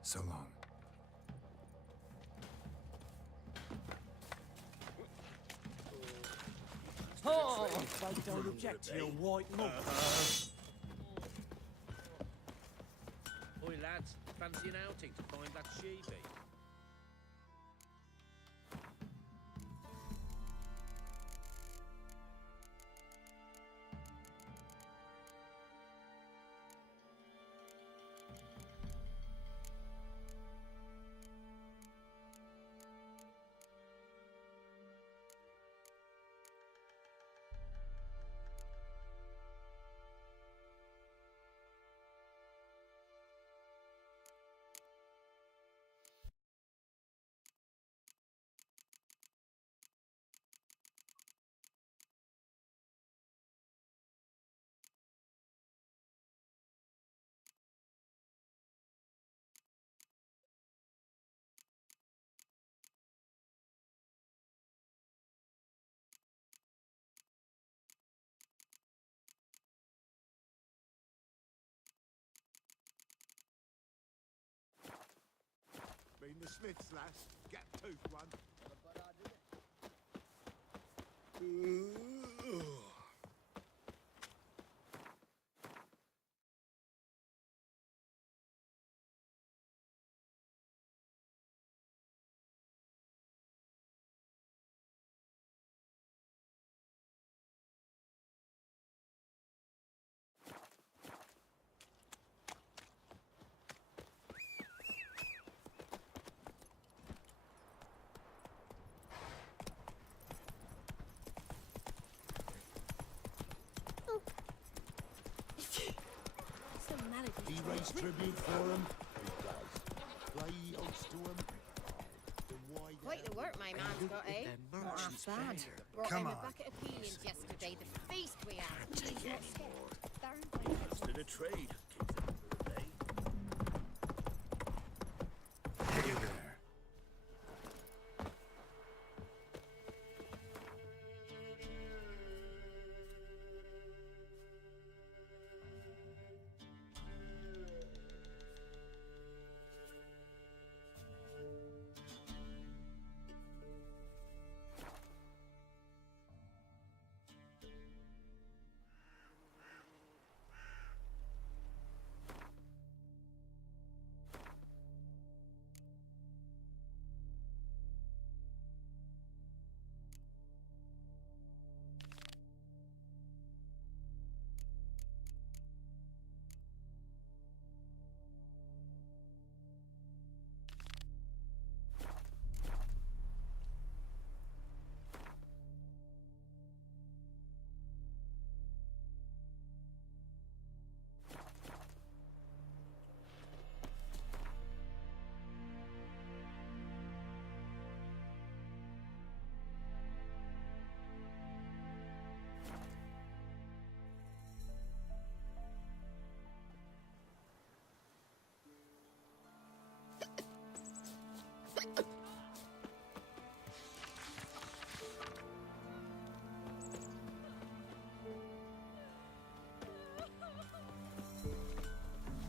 So long. I don't object to your white mug. Oi, lads, fancy an outing to find that sheepy? Been the Smiths, lass. Gap tooth one. He raised tribute for him. He does. Play oaths to him. Quite the work my man's got, eh? Not half bad. Brought Come him on. a bucket of peelings yesterday. The feast we had. Just did a trade. Hey there.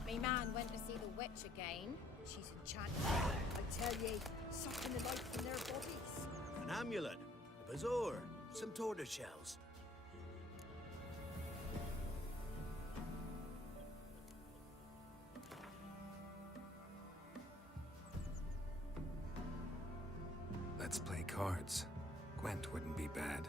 My man went to see the witch again. She's enchanted. I tell ye, sucking the life from their bodies. An amulet, a bazaar, some tortoise shells. Let's play cards. Gwent wouldn't be bad.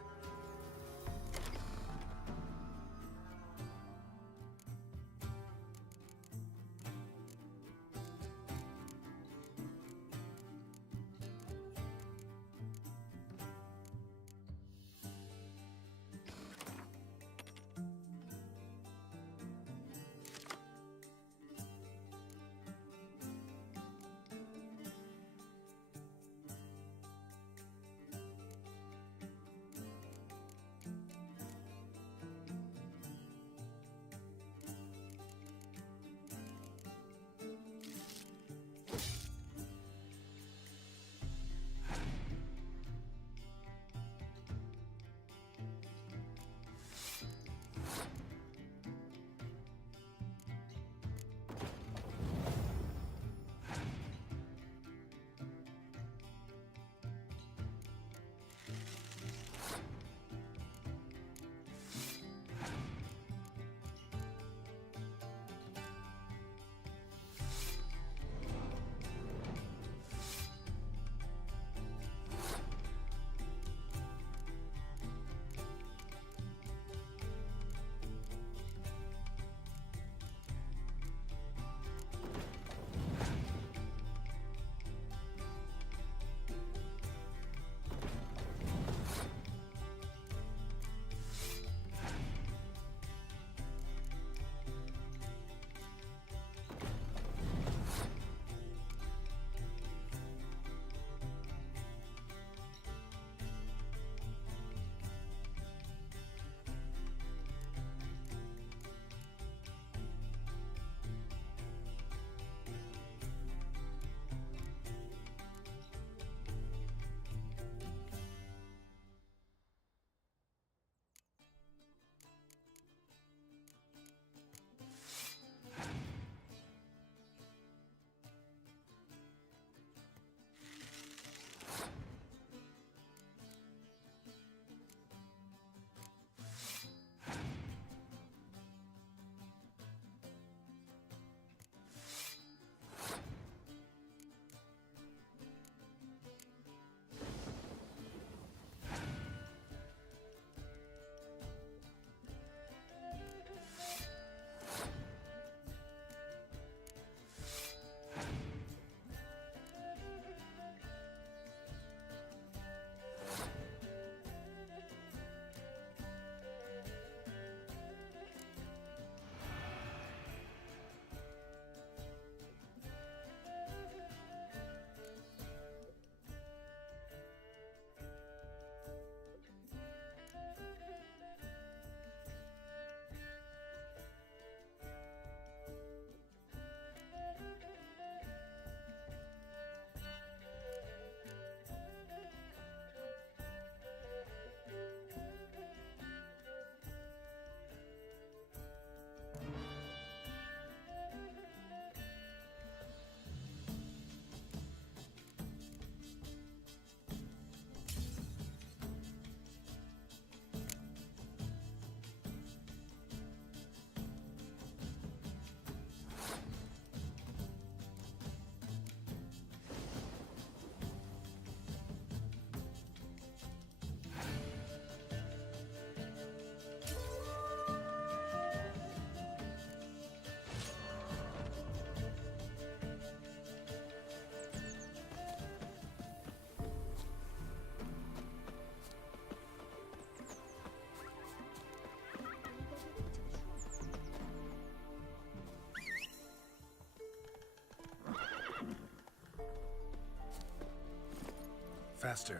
faster.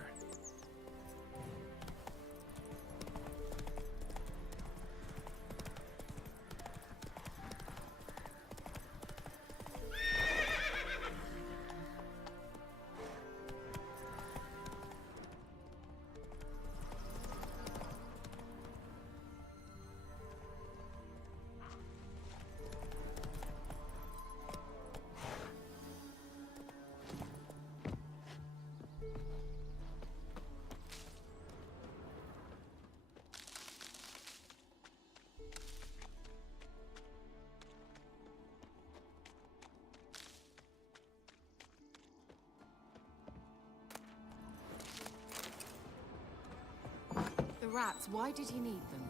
The rats, why did he need them?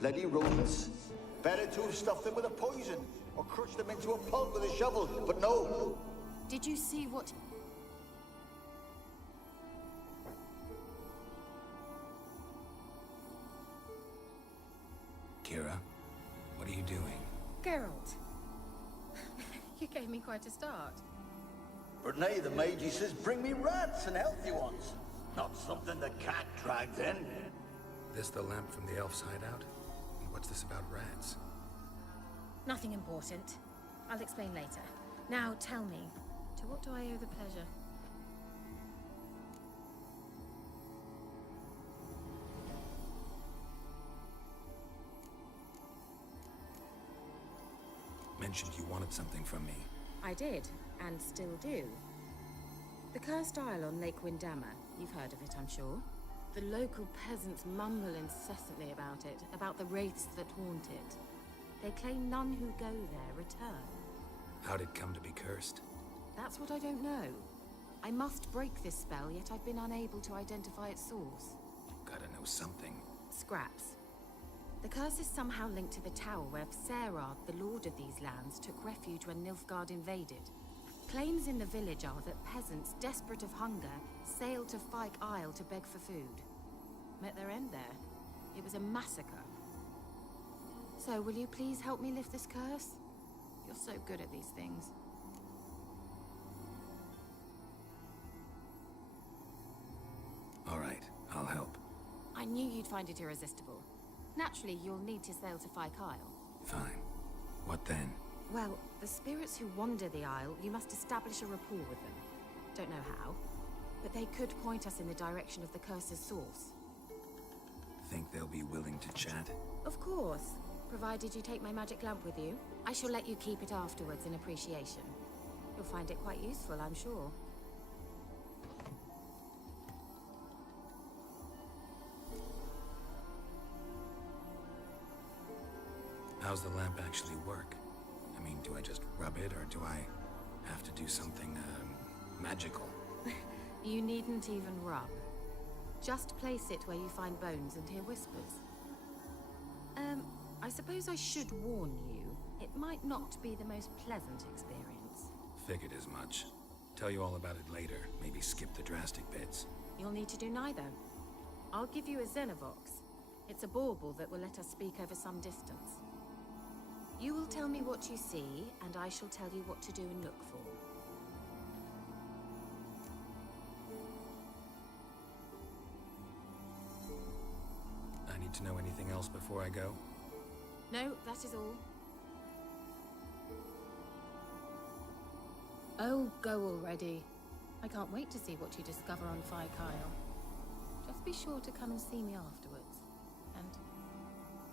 Bloody rodents. Better to have stuffed them with a poison, or crushed them into a pulp with a shovel, but no. Did you see what... Kira, what are you doing? Geralt. You gave me quite a start. But nay, the mage, he says, bring me rats and healthy ones. Not something the cat dragged in. This the lamp from the elf's hideout? And what's this about rats? Nothing important. I'll explain later. Now, tell me, to what do I owe the pleasure? Mentioned you wanted something from me. I did, and still do. The Cursed Isle on Lake Windammer. You've heard of it, I'm sure. The local peasants mumble incessantly about it, about the wraiths that haunt it. They claim none who go there return. How'd it come to be cursed? That's what I don't know. I must break this spell, yet I've been unable to identify its source. Gotta know something. Scraps. The curse is somehow linked to the tower where Serard, the lord of these lands, took refuge when Nilfgaard invaded. Claims in the village are that peasants, desperate of hunger, sailed to Fyke Isle to beg for food. Met their end there. It was a massacre. So, will you please help me lift this curse? You're so good at these things. All right, I'll help. I knew you'd find it irresistible. Naturally, you'll need to sail to Fyke Isle. Fine. What then? Well, the spirits who wander the Isle, you must establish a rapport with them. Don't know how, but they could point us in the direction of the curse's source. Think they'll be willing to chat? Of course, provided you take my magic lamp with you. I shall let you keep it afterwards in appreciation. You'll find it quite useful, I'm sure. How's the lamp actually work? I mean, do I just rub it, or do I have to do something, magical? You needn't even rub. Just place it where you find bones and hear whispers. I suppose I should warn you, it might not be the most pleasant experience. Figured as much. Tell you all about it later, maybe skip the drastic bits. You'll need to do neither. I'll give you a Xenovox. It's a bauble that will let us speak over some distance. You will tell me what you see, and I shall tell you what to do and look for. I need to know anything else before I go? No, that is all. Oh, go already. I can't wait to see what you discover on Fyke Isle. Just be sure to come and see me afterwards. And...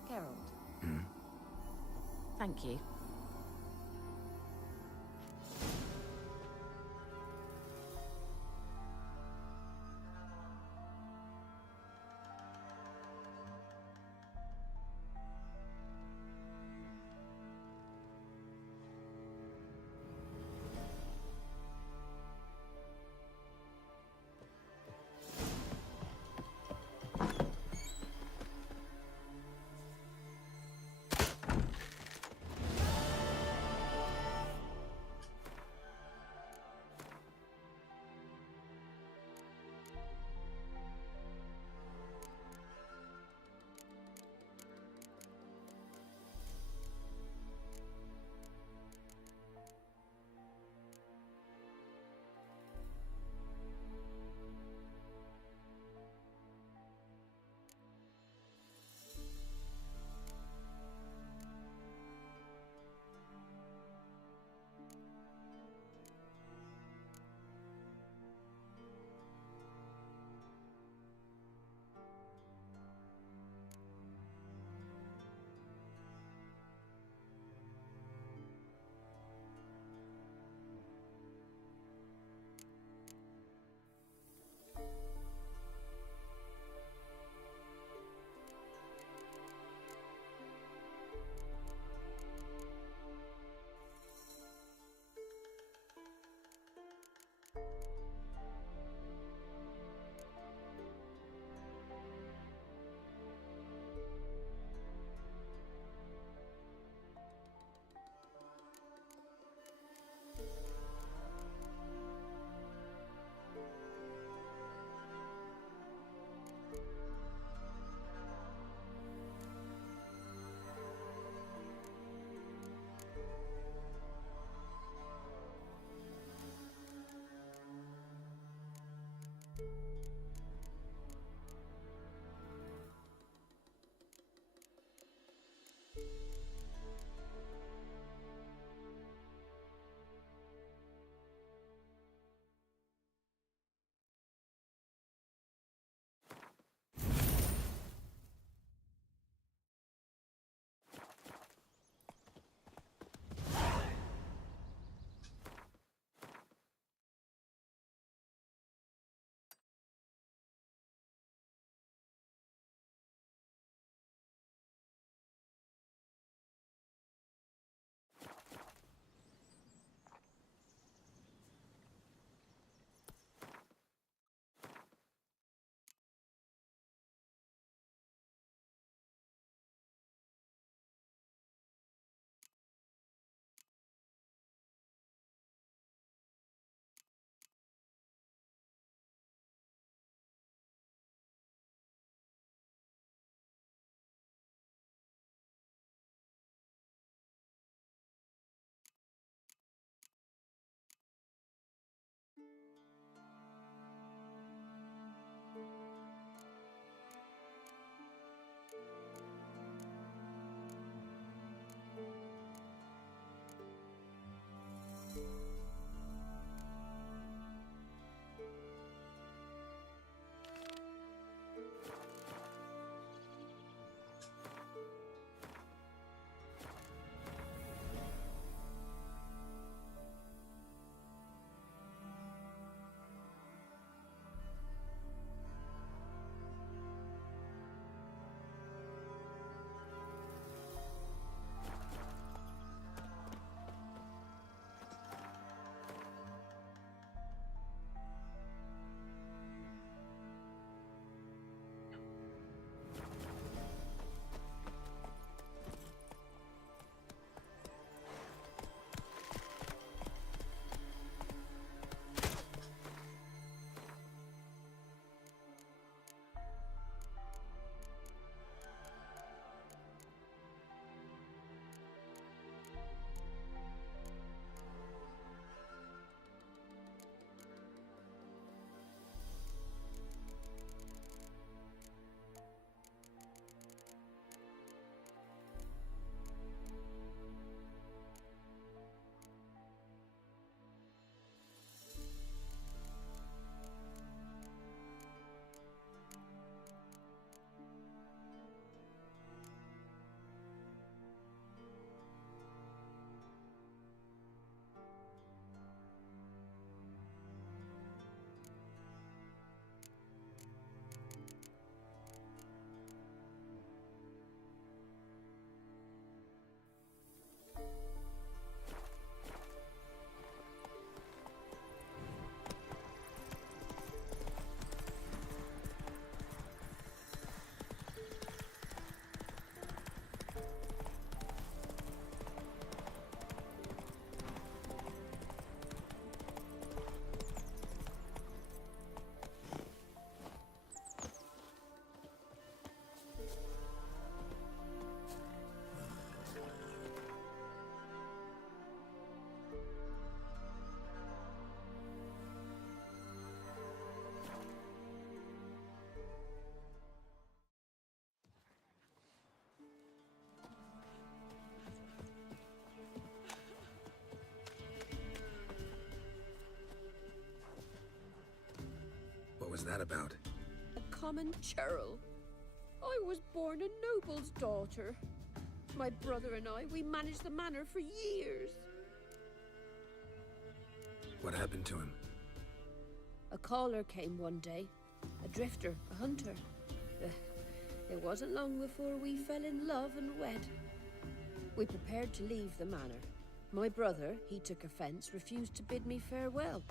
Geralt. Thank you. that about? A common churl. I was born a noble's daughter. My brother and I, we managed the manor for years. What happened to him? A caller came one day. A drifter, a hunter. It wasn't long before we fell in love and wed. We prepared to leave the manor. My brother, he took offence, refused to bid me farewell.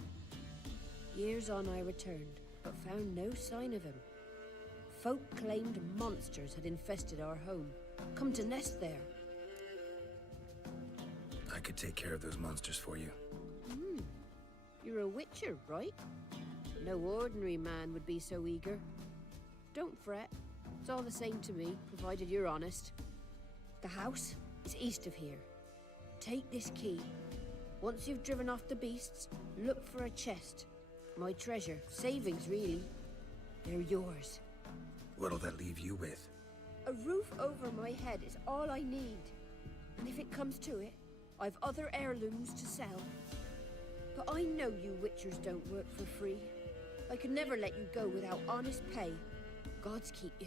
Years on I returned, but found no sign of him. Folk claimed monsters had infested our home, come to nest there. I could take care of those monsters for you. You're a witcher, right? No ordinary man would be so eager. Don't fret. It's all the same to me, provided you're honest. The house is east of here. Take this key. Once you've driven off the beasts, look for a chest. My treasure, savings really. They're yours. What'll that leave you with? A roof over my head is all I need. And if it comes to it, I've other heirlooms to sell. But I know you witchers don't work for free. I could never let you go without honest pay. Gods keep you.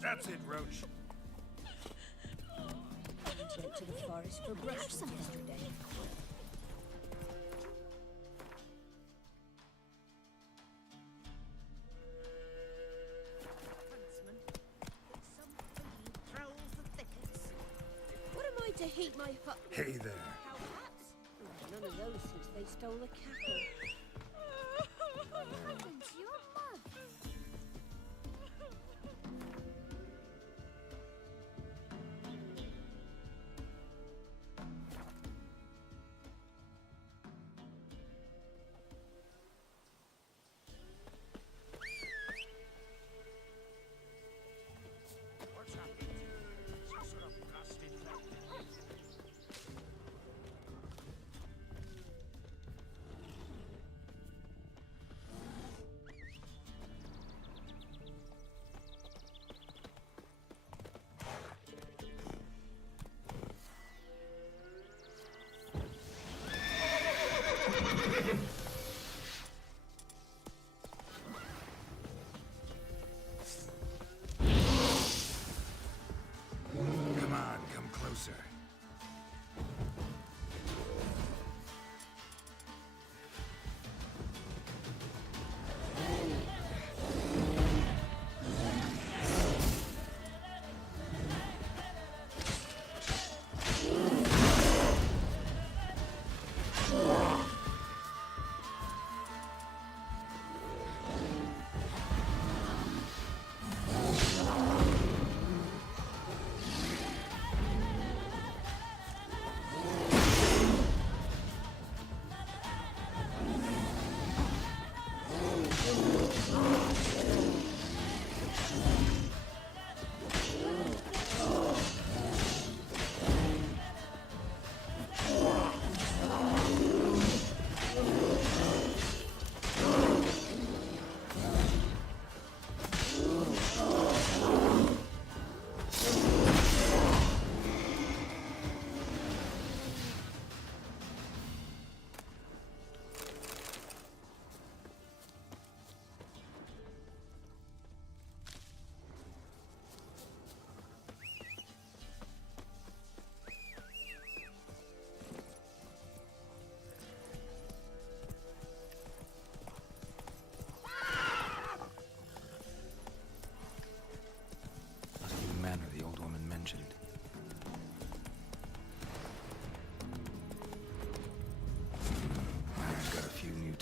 That's it, Roach. I went to the forest for brush yesterday. What am I to heat my hut? Hey there. None of those since they stole the cattle. What happened to your mug? What's happened? Some sort of blasted Come on, come closer.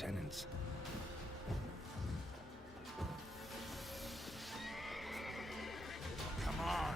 tenants. Come on.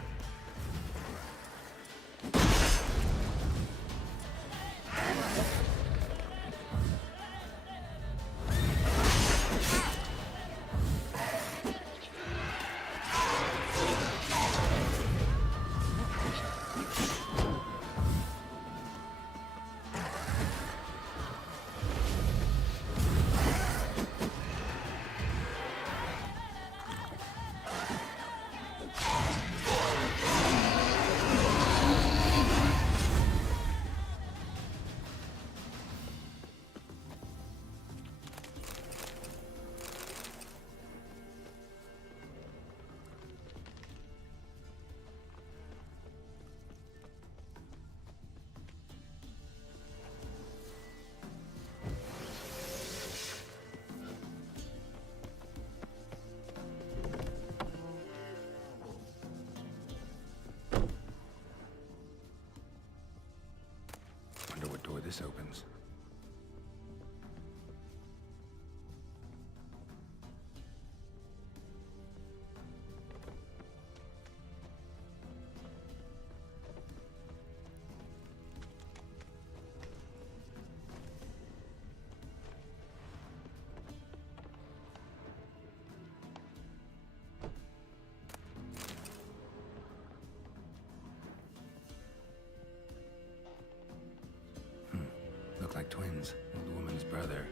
Twins. Old woman's brother.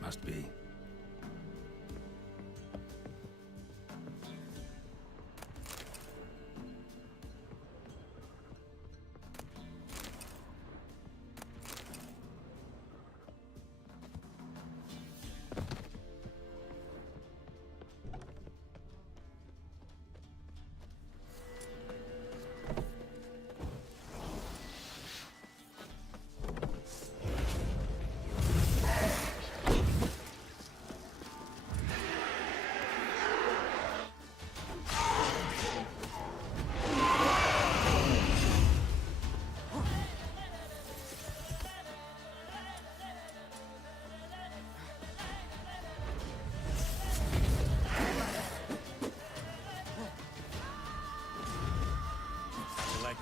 Must be.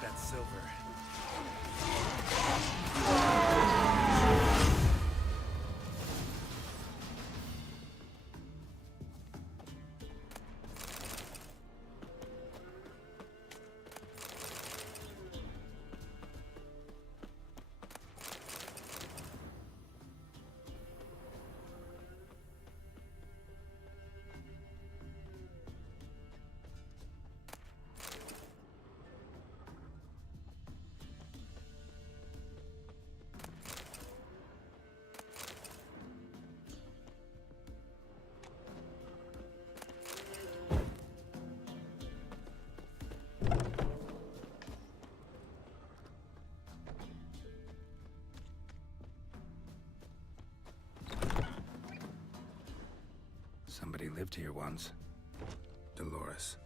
That silver. Somebody lived here once. Dolores.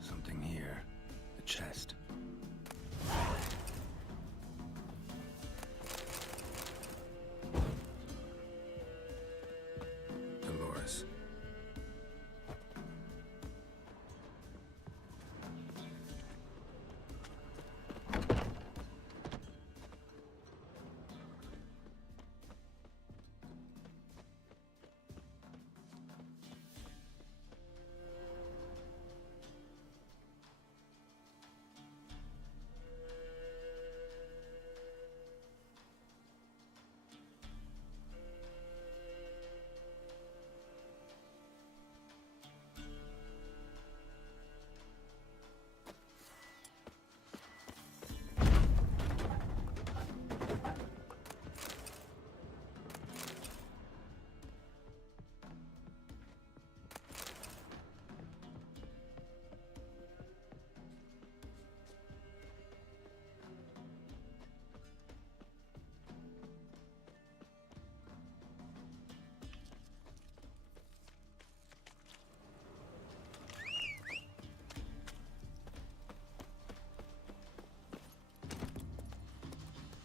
Something here. A chest. Dolores.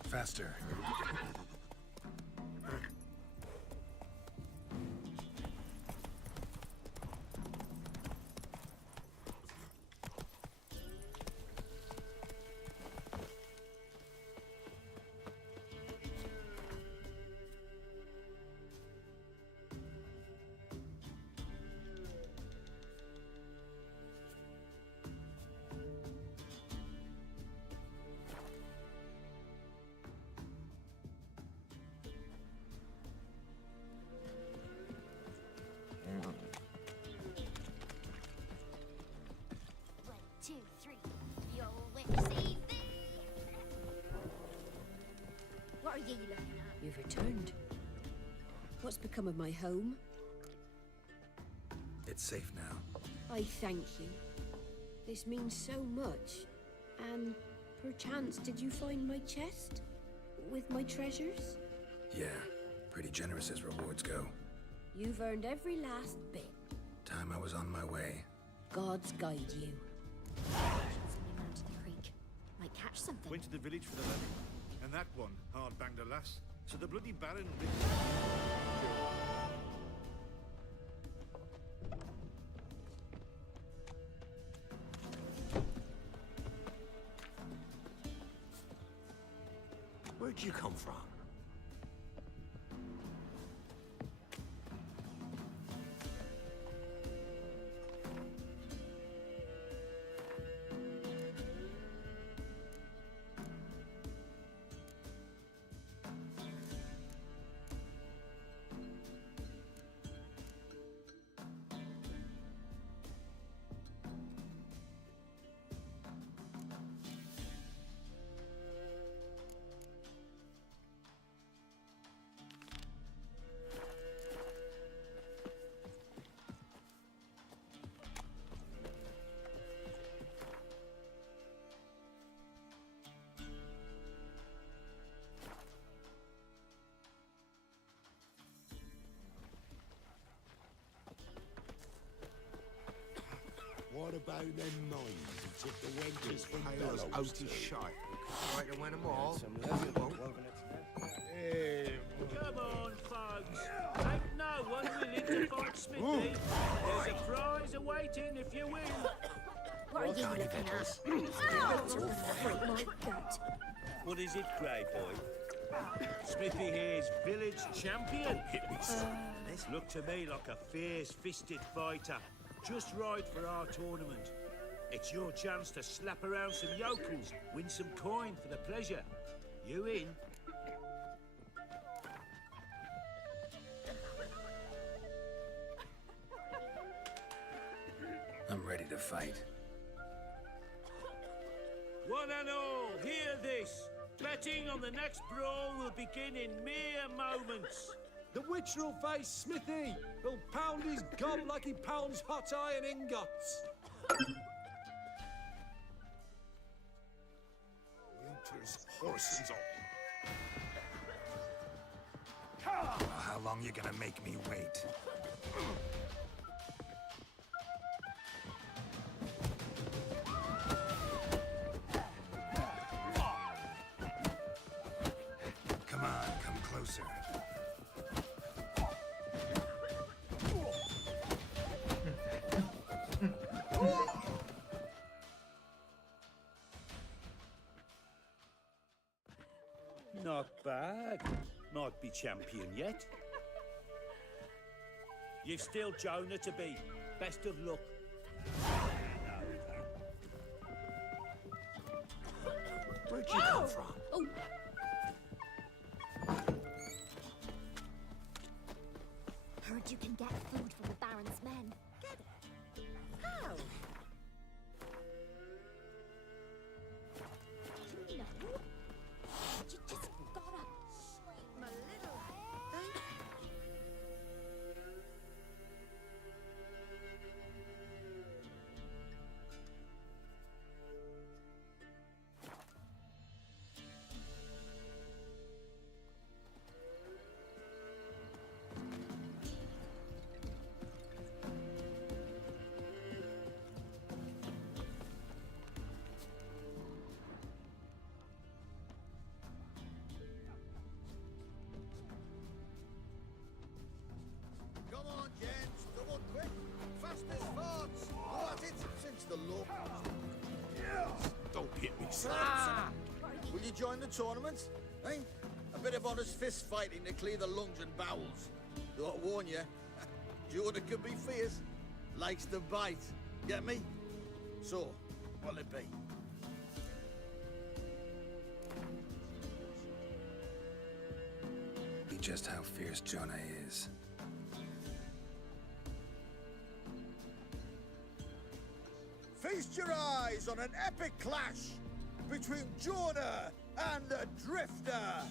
Faster. What are you looking at? You've returned. What's become of my home? It's safe now. I thank you. This means so much. And perchance, did you find my chest? With my treasures? Yeah, pretty generous as rewards go. You've earned every last bit. Time I was on my way. Gods guide you. Swimming down to the creek. Might catch something. Went to the village for the levy. And that one hard banged a lass. So the bloody Baron... Where'd you come from? down them mines and took the wenches from Taylor's bellows out too. his shite. Try to win them all. Come on, folks. Ain't no one willing to fight Smithy. There's a prize awaiting if you win. What are you looking at? Ow! My gut. What is it, Grey Boy? Smithy here's village champion. This looked to me like a fierce-fisted fighter. Just right for our tournament. It's your chance to slap around some yokels, win some coin for the pleasure. You in? I'm ready to fight. One and all, hear this. Betting on the next brawl will begin in mere moments. The witcher will face Smithy. He'll pound his gob like he pounds hot iron ingots. Winter's horses on. How long you gonna make me wait? Come on, come closer. Not bad. Might be champion yet. You've still Jonah to beat. Best of luck. Where'd you come from? Oh. Heard you can get food from the Baron's men. Get it? How? You know? You just gotta sweep my little thing. Come on, gents. Come on, quick. Fast as farts. Go at it since the law. Don't hit me, son. Will you join the tournament? Eh? A bit of honest fist fighting to clear the lungs and bowels. Though I warn you, Jordan can be fierce. Likes to bite. Get me? So, what'll it be? Be just how fierce Jonah is. Feast your eyes on an epic clash between Jonah and the Drifter.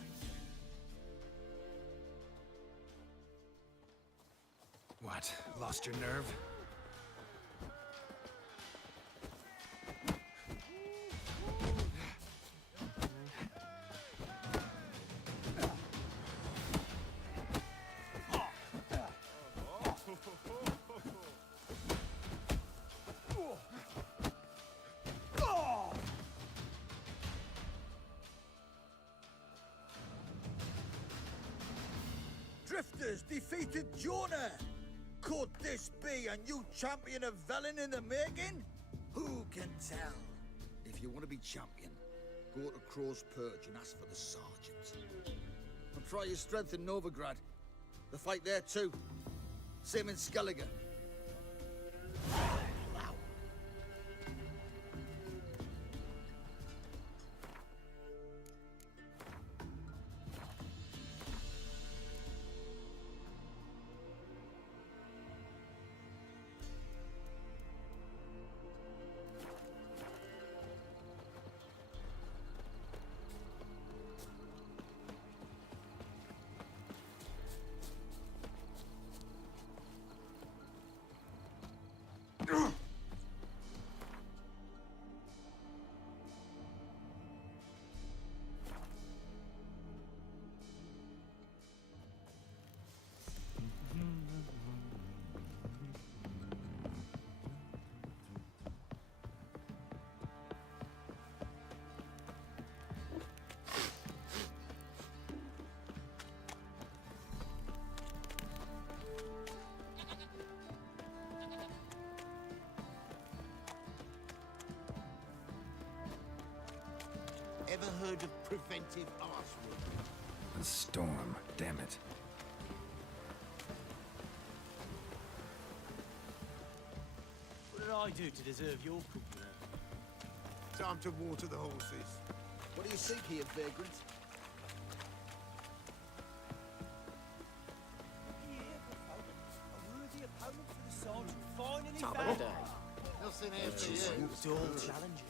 What? Lost your nerve? Drifters defeated Jonah. Could this be a new champion of Velen in the making? Who can tell? If you want to be champion, go to Crow's Perch and ask for the sergeant. And try your strength in Novigrad. The fight there too. Same in Skellige. Ever heard of preventive arsework? A storm, damn it. What did I do to deserve your company? Time to water the horses. What do you seek here, vagrant? A worthy opponent for the sergeant finally Top found. of the day. Nothing here for you. Dual challenges.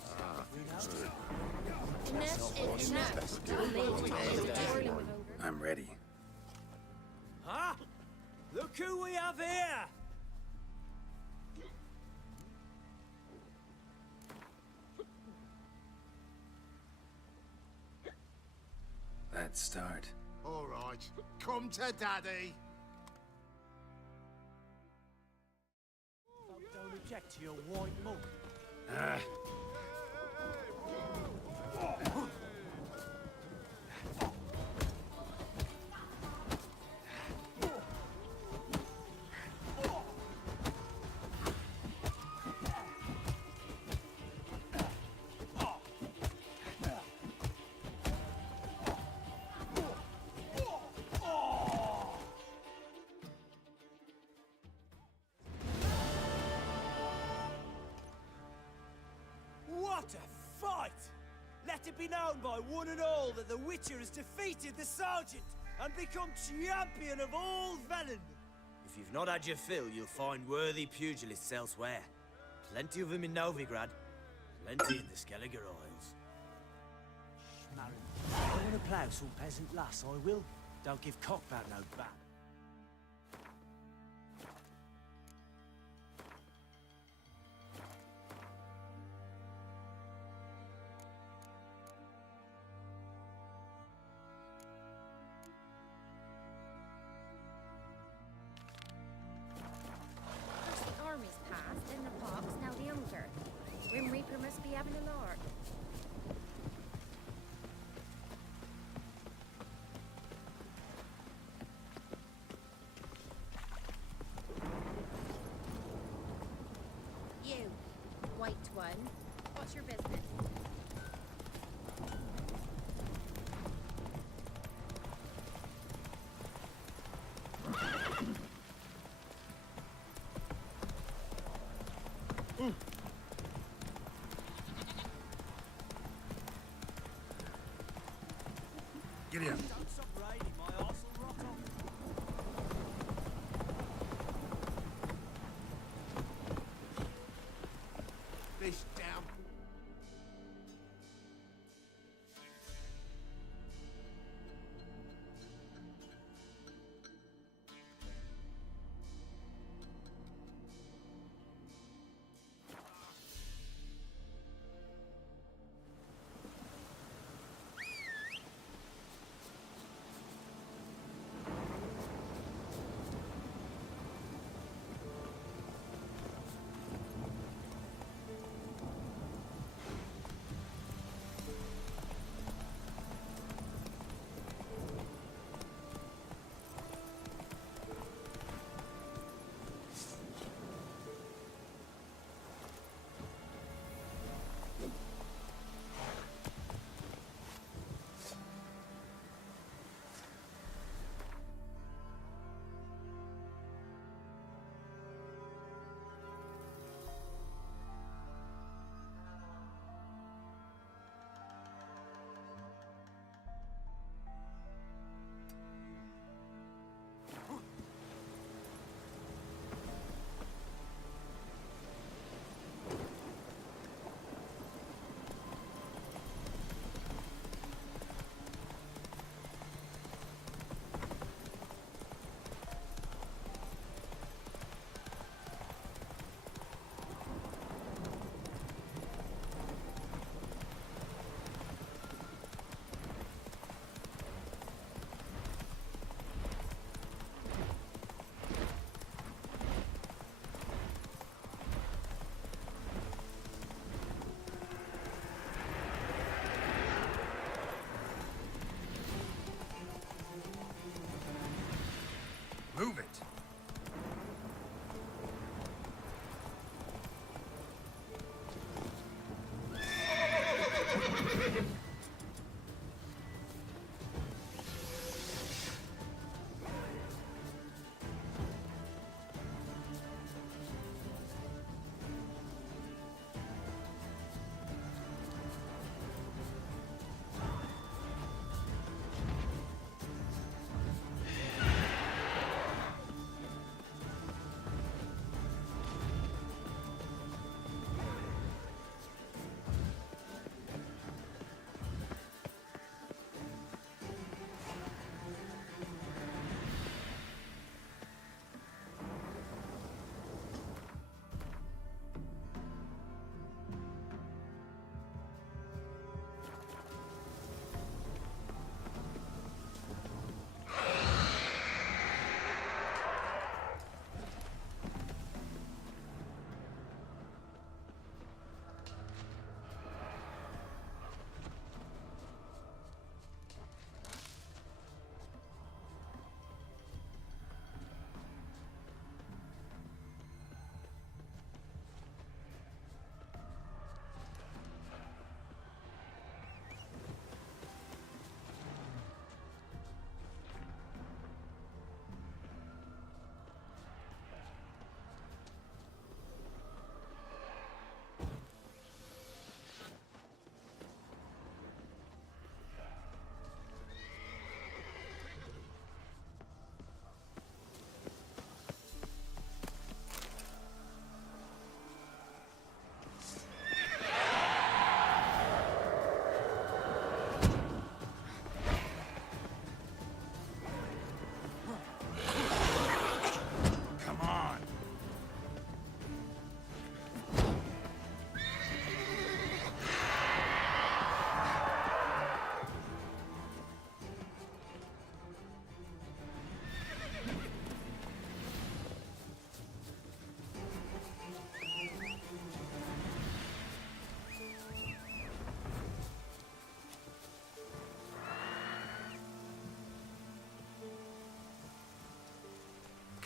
I'm ready. Huh? Look who we have here! Let's start. All right, come to daddy. Don't object to your white mug. What a fight! Let it be known by one and all that the Witcher has defeated the Sergeant and become champion of all Velen. If you've not had your fill, you'll find worthy pugilists elsewhere. Plenty of them in Novigrad, plenty in the Skelliger Isles. Schmarren, I want to plough some peasant lass, I will. Don't give cockbat no bat. First the army's passed, then the pox, now the hunger. Grim Reaper must be having a lark. You, white one, what's your business? Get in. Don't stop raining, my arse will rot off. Fish down.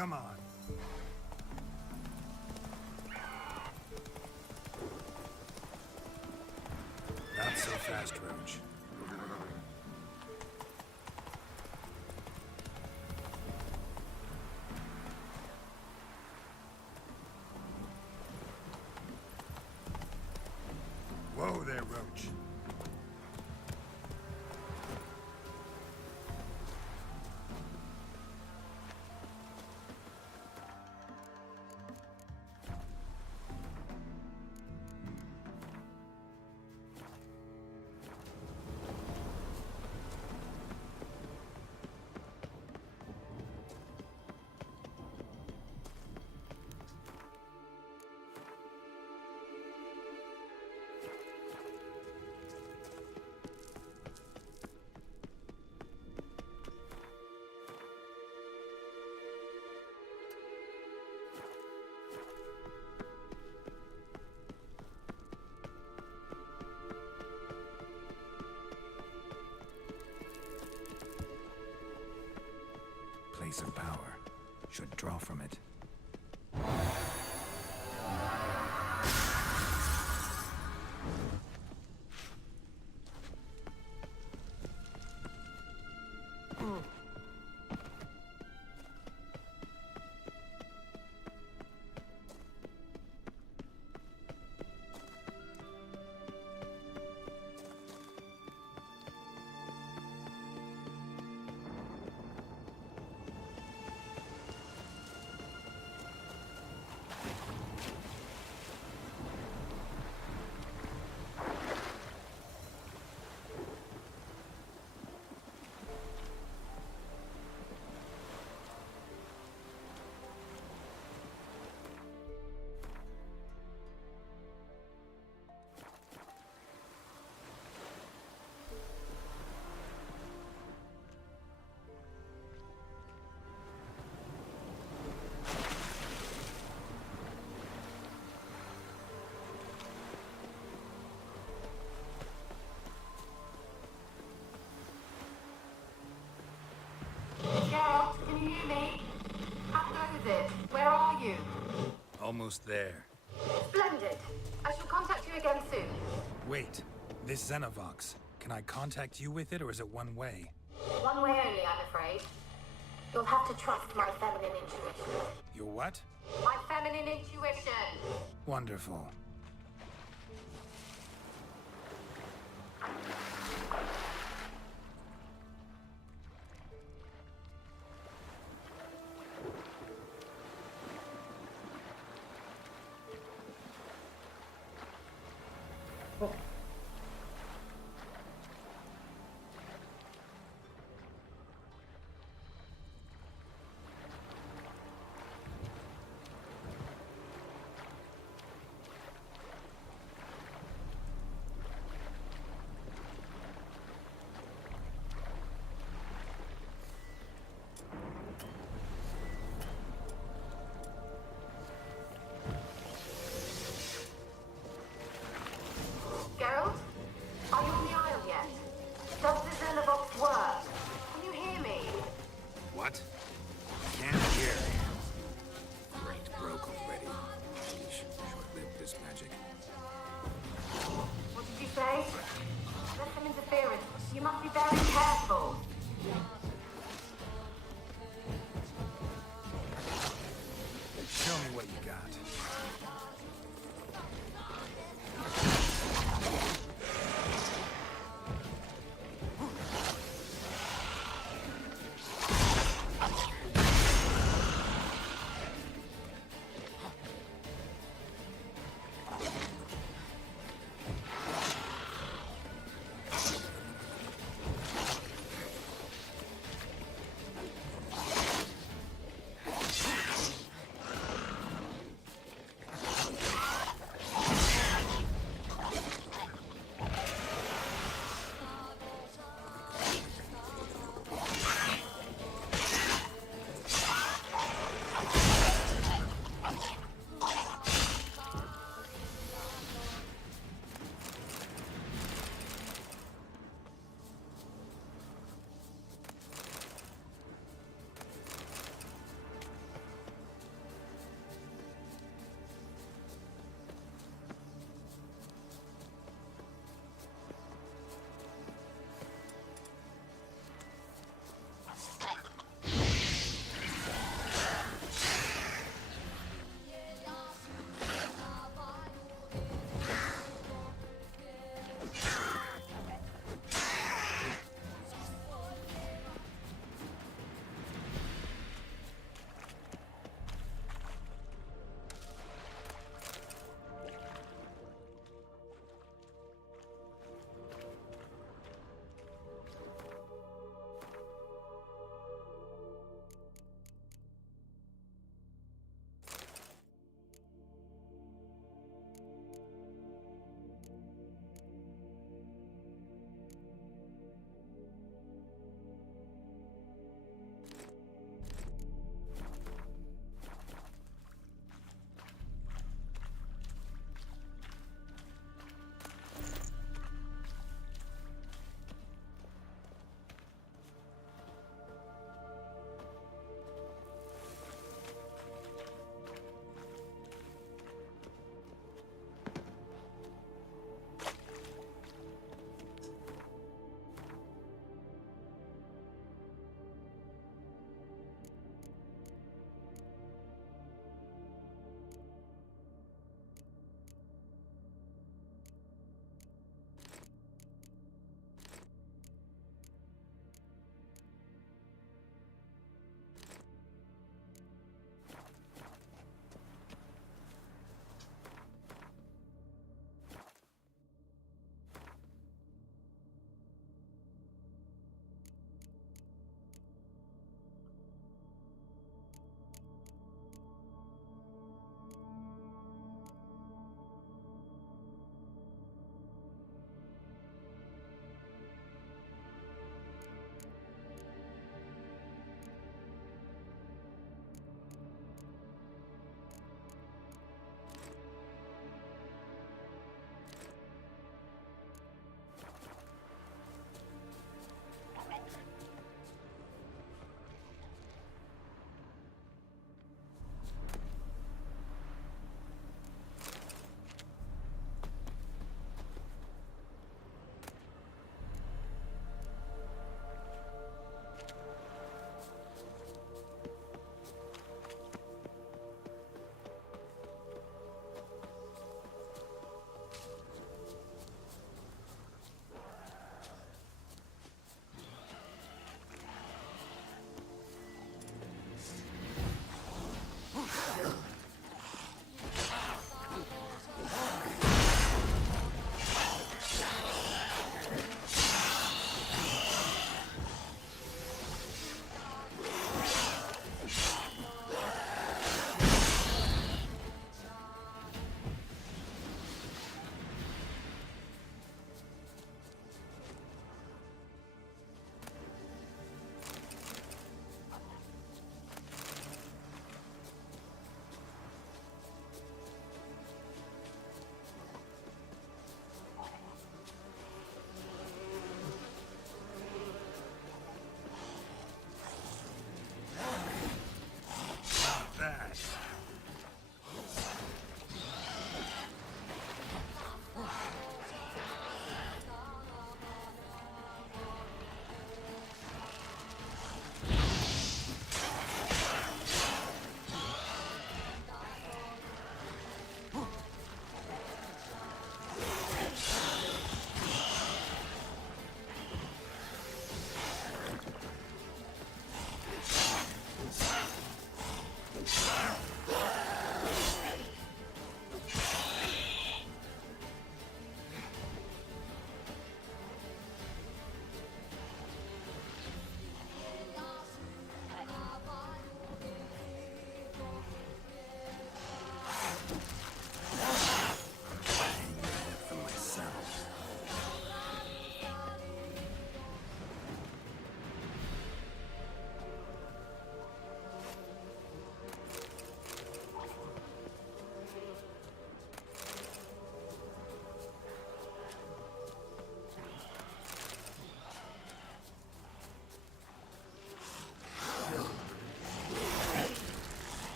Come on. Not so fast, Roach. Whoa there, Roach. Place of power. Should draw from it. Geralt, can you hear me? How goes it? Where are you? Almost there. Splendid. I shall contact you again soon. Wait, this Xenovox. Can I contact you with it, or is it one way? One way only, I'm afraid. You'll have to trust my feminine intuition. Your what? My feminine intuition! Wonderful. Geralt? Are you on the Isle yet? Does the Xenovox work? Can you hear me? What? Can't hear. Brains broke already. Sheesh, short-lived this magic. What did you say? There's some interference. You must be very careful. Show me what you got.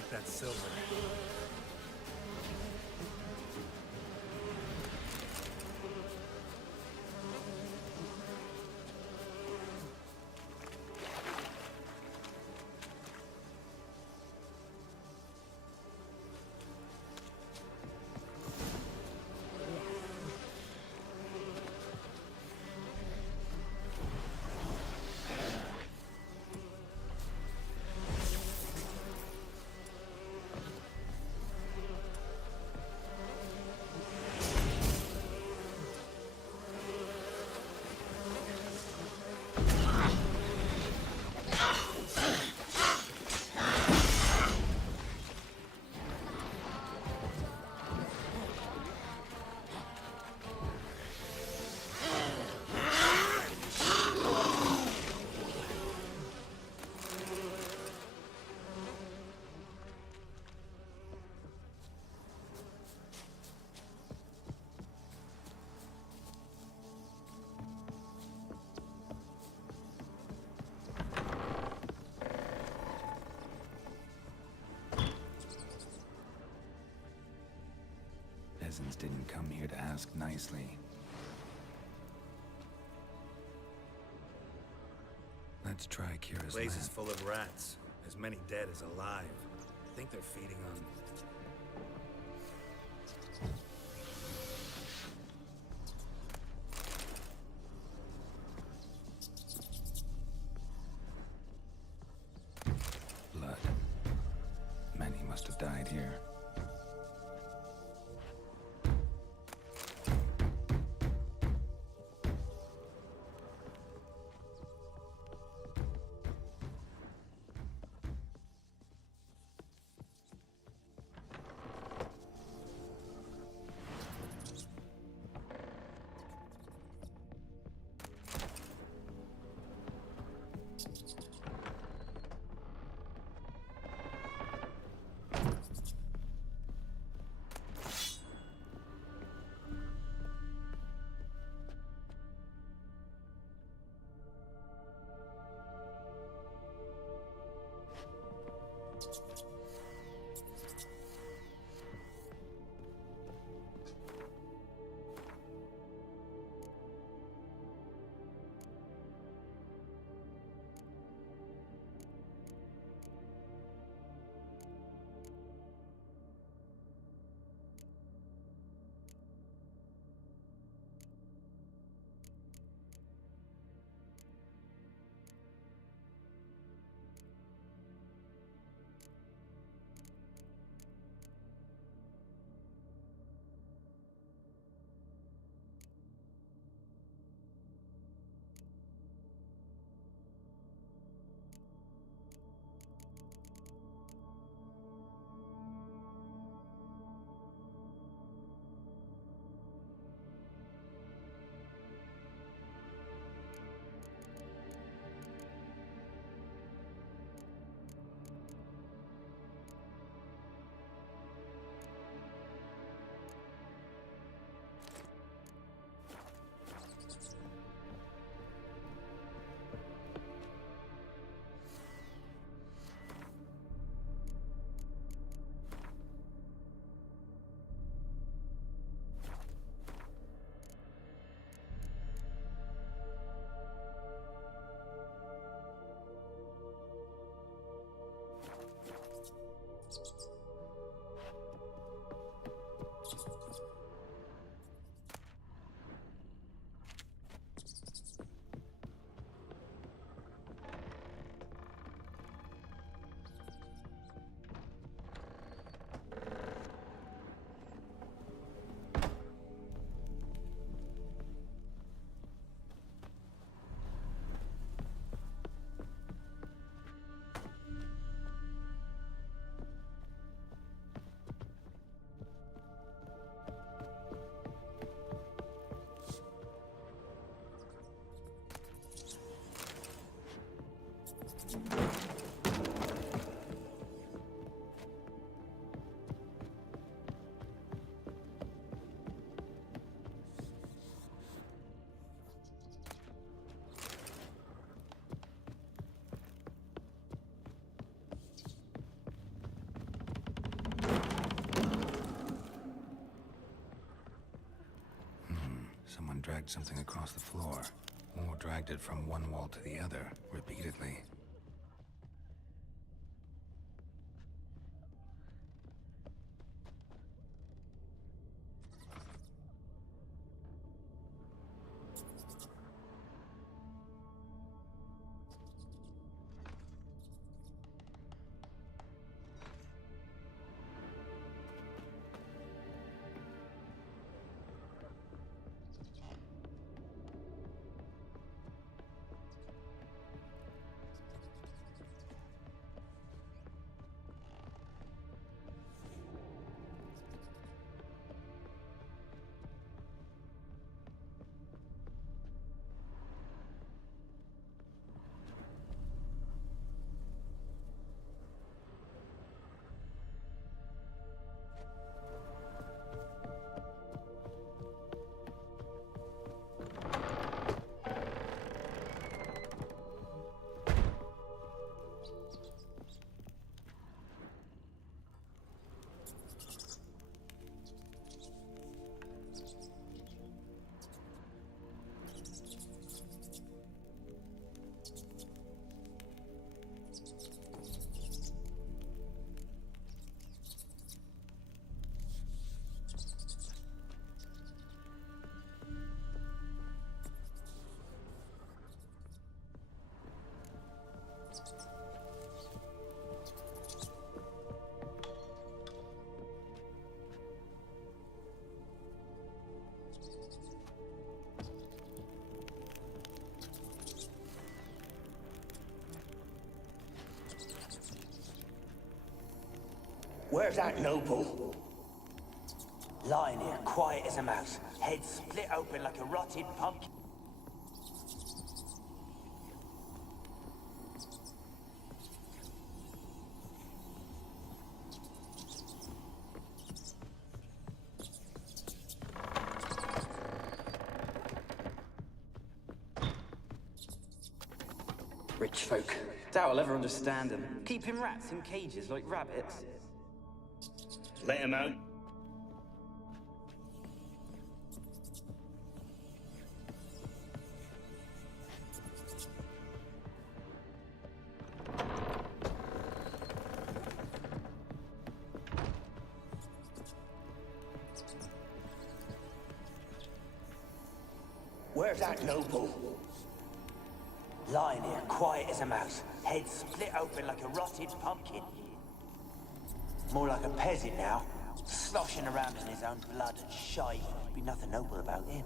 like that silver. Peasants didn't come here to ask nicely. Let's try Kira's Place land. is full of rats. As many dead as alive. I think they're feeding on... blood. Many must have died here. someone dragged something across the floor, or dragged it from one wall to the other, repeatedly. Where's that noble? Lying here, quiet as a mouse, head split open like a rotted pumpkin. Rich folk. Doubt I'll ever understand them. Keeping rats in cages like rabbits. Let him out. Where's that noble? Lying here, quiet as a mouse, head split open like a rotted pumpkin. More like a peasant now, sloshing around in his own blood and shite. Be nothing noble about him.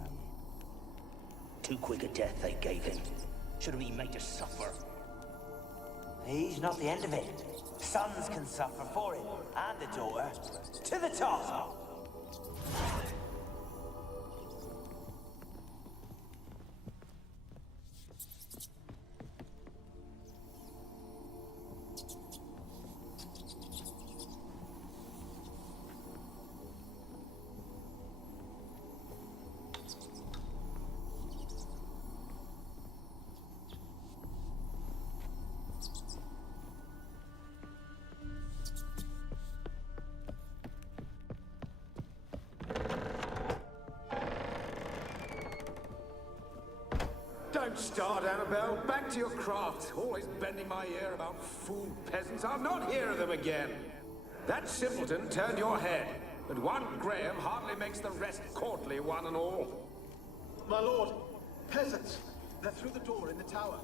Too quick a death they gave him. Should have been made to suffer. He's not the end of it. Sons can suffer for him, and the daughter. To the top! Don't start, Annabelle. Back to your craft. Always bending my ear about fool peasants. I'll not hear of them again. That simpleton turned your head, but one Graham hardly makes the rest courtly, one and all. My lord, peasants. They're through the door in the tower.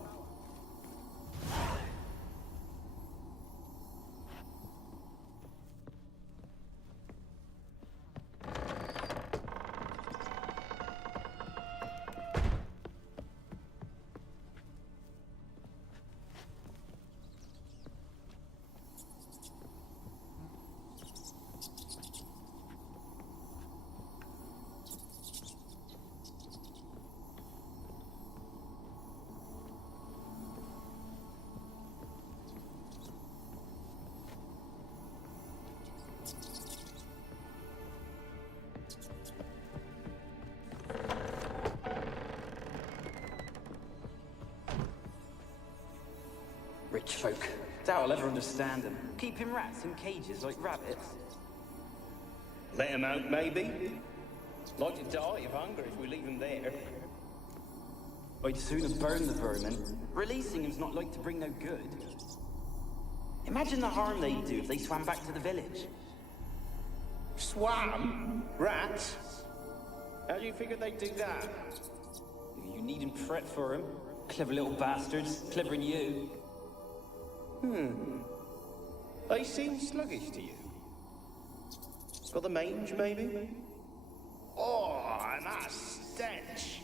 Rich folk. Doubt I'll ever understand them. Keeping rats in cages like rabbits. Let him out, maybe? Like to die of hunger if we leave him there. I'd sooner burn the vermin. Releasing him's not like to bring no good. Imagine the harm they'd do if they swam back to the village. Swam? Rats? How do you figure they'd do that? You needn't fret for him. Clever little bastards. Clever than you. They seem sluggish to you. Got the mange, maybe? Oh, and that stench!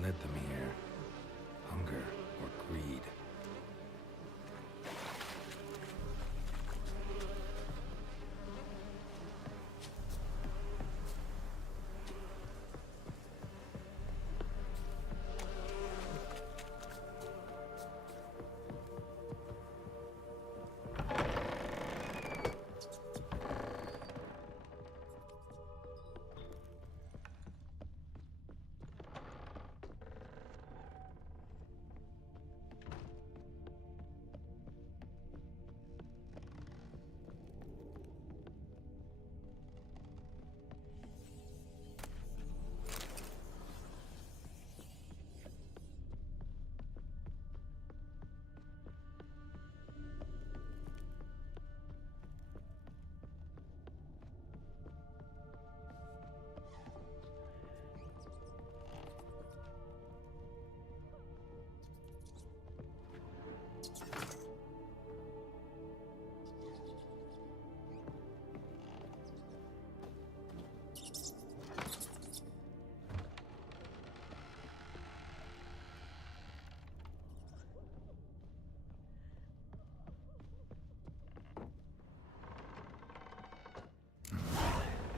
Led them here. Hunger or greed.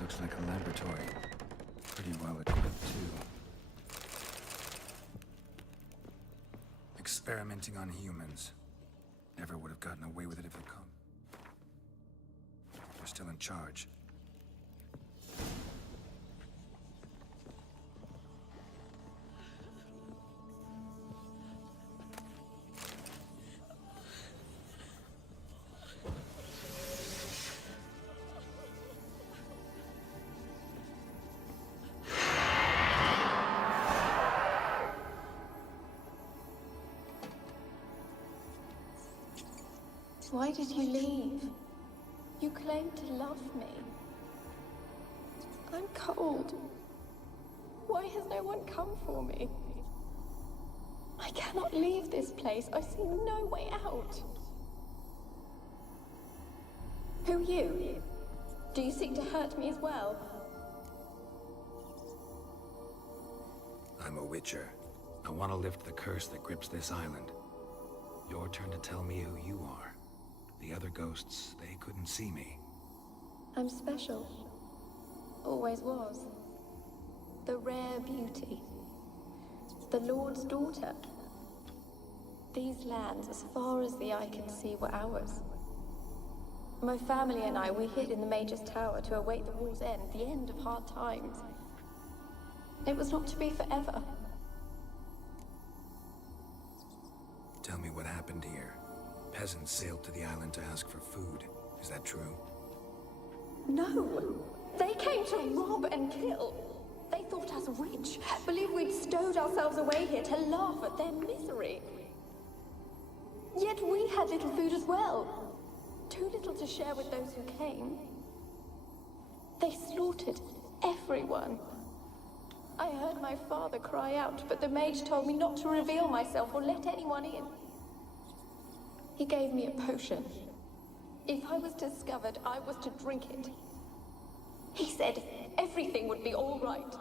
Looks like a laboratory. Pretty well equipped, too. Experimenting on humans. Never would have gotten away with it if it come. We're still in charge. Why did you leave? You claimed to love me. I'm cold. Why has no one come for me? I cannot leave this place. I see no way out. Who are you? Do you seek to hurt me as well? I'm a witcher. I want to lift the curse that grips this island. Your turn to tell me who you are. The other ghosts, they couldn't see me. I'm special. Always was. The rare beauty. The Lord's daughter. These lands, as far as the eye can see, were ours. My family and I, we hid in the Major's tower to await the war's end, the end of hard times. It was not to be forever. Tell me what happened here. Peasants sailed to the island to ask for food. Is that true? No! They came to rob and kill. They thought us rich, believed we'd stowed ourselves away here to laugh at their misery. Yet we had little food as well. Too little to share with those who came. They slaughtered everyone. I heard my father cry out, but the mage told me not to reveal myself or let anyone in. He gave me a potion. If I was discovered, I was to drink it. He said everything would be all right.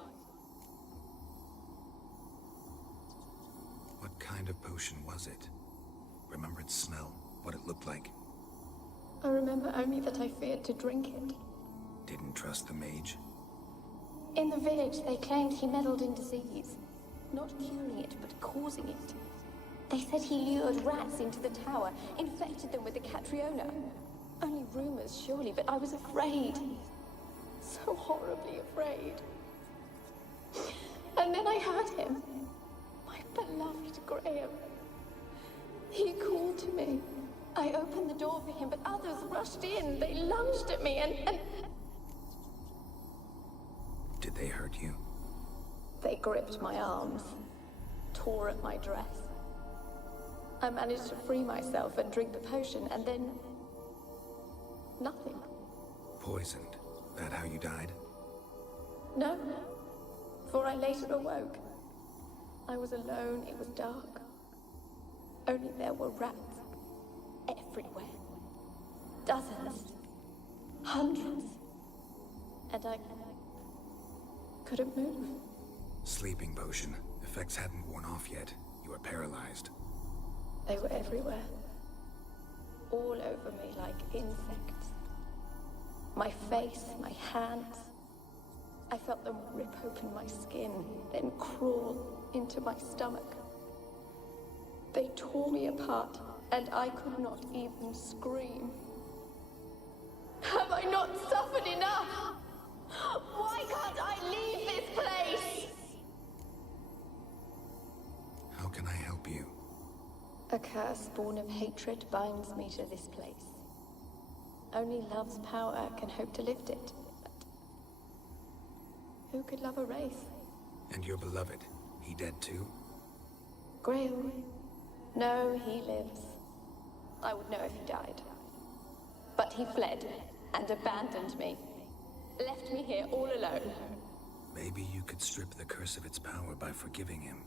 What kind of potion was it? Remember its smell? What it looked like? I remember only that I feared to drink it. Didn't trust the mage? In the village, they claimed he meddled in disease. Not curing it, but causing it. They said he lured rats into the tower, infected them with the Catriona. Only rumors, surely, but I was afraid. So horribly afraid. And then I heard him. My beloved Graham. He called to me. I opened the door for him, but others rushed in. They lunged at me and... Did they hurt you? They gripped my arms, tore at my dress. I managed to free myself and drink the potion, and then... nothing. Poisoned? That how you died? No, for I later awoke. I was alone, it was dark. Only there were rats. Everywhere. Dozens. Hundreds. And I couldn't move. Sleeping potion. Effects hadn't worn off yet. You were paralyzed. They were everywhere. All over me like insects. My face, my hands. I felt them rip open my skin, then crawl into my stomach. They tore me apart, and I could not even scream. Have I not suffered enough? Why can't I leave this place? How can I help you? A curse born of hatred binds me to this place. Only love's power can hope to lift it. But who could love a race? And your beloved, he dead too? Grail? No, he lives. I would know if he died. But he fled and abandoned me. Left me here all alone. Maybe you could strip the curse of its power by forgiving him.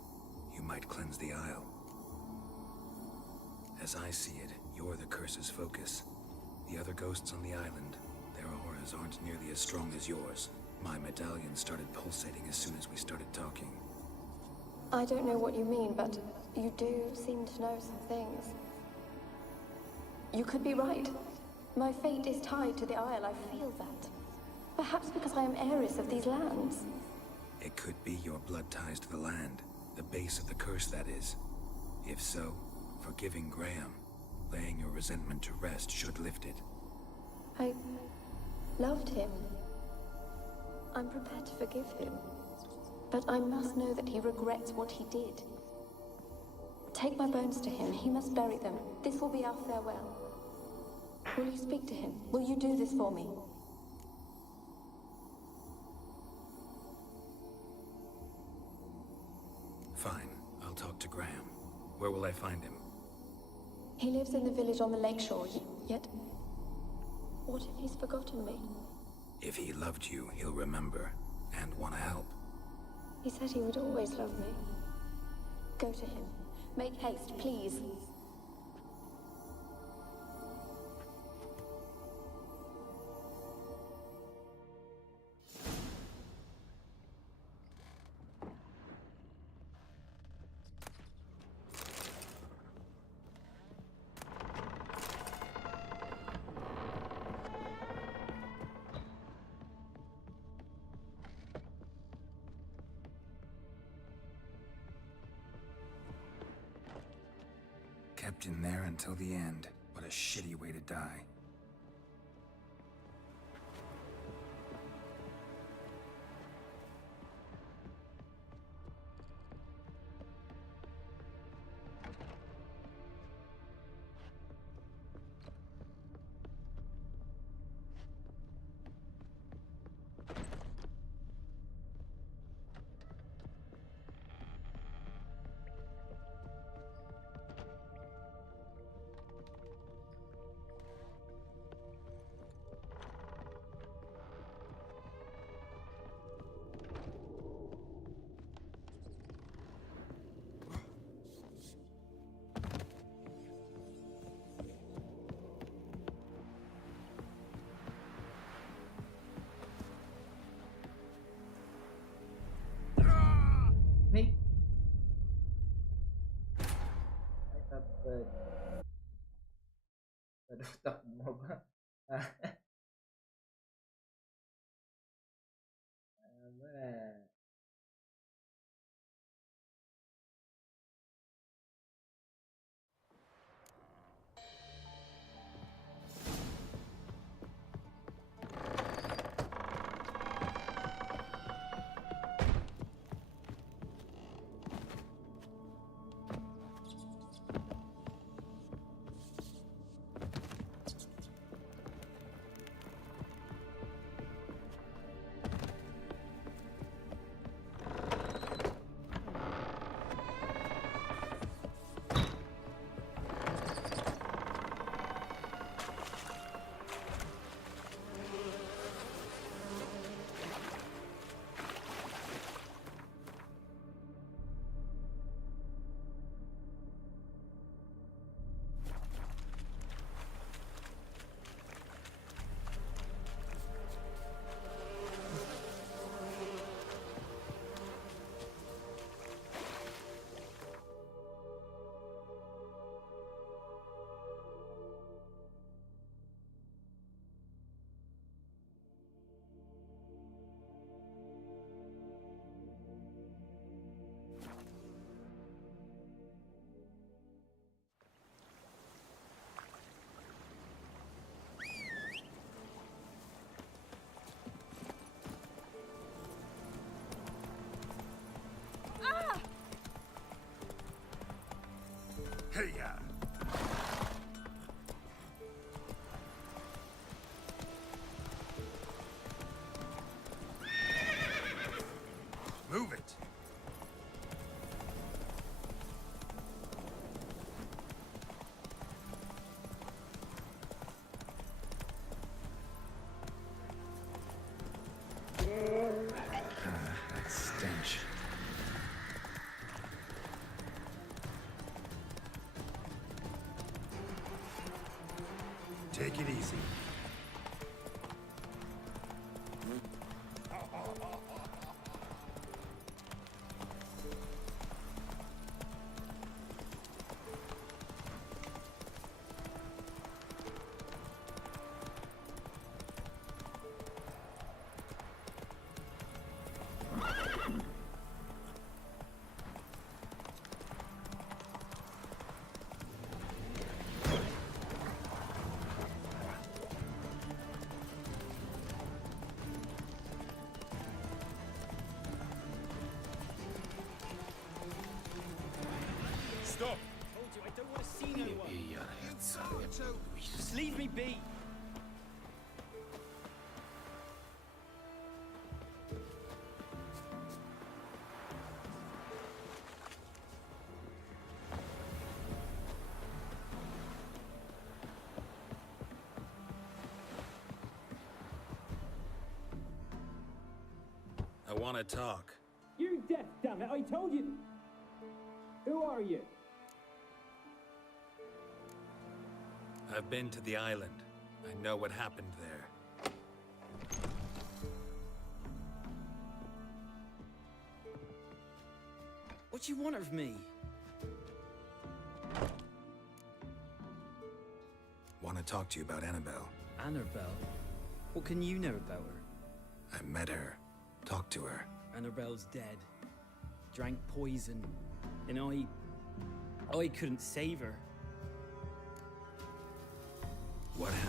You might cleanse the Isle. As I see it, you're the curse's focus. The other ghosts on the island, their auras aren't nearly as strong as yours. My medallion started pulsating as soon as we started talking. I don't know what you mean, but you do seem to know some things. You could be right. My fate is tied to the Isle, I feel that. Perhaps because I am heiress of these lands. It could be your blood ties to the land, the base of the curse, that is. If so, forgiving Graham, laying your resentment to rest should lift it. I loved him. I'm prepared to forgive him. But I must know that he regrets what he did. Take my bones to him. He must bury them. This will be our farewell. Will you speak to him? Will you do this for me? Fine. I'll talk to Graham. Where will I find him? He lives in the village on the lakeshore, yet... what if he's forgotten me? If he loved you, he'll remember, and want to help. He said he would always love me. Go to him. Make haste, please. Kept in there until the end. What a shitty way to die. Nih. Dapat. Aduh, tak mau gua. Aman. Hey-ya! Move it! That stench. Take it easy. Stop! I told you I don't want to see no one. Just leave me be. I want to talk. You're deaf, damn it! I told you. Who are you? I've been to the island. I know what happened there. What do you want of me? Want to talk to you about Annabelle. Annabelle? What can you know about her? I met her. Talked to her. Annabelle's dead. Drank poison. And I couldn't save her. What happened?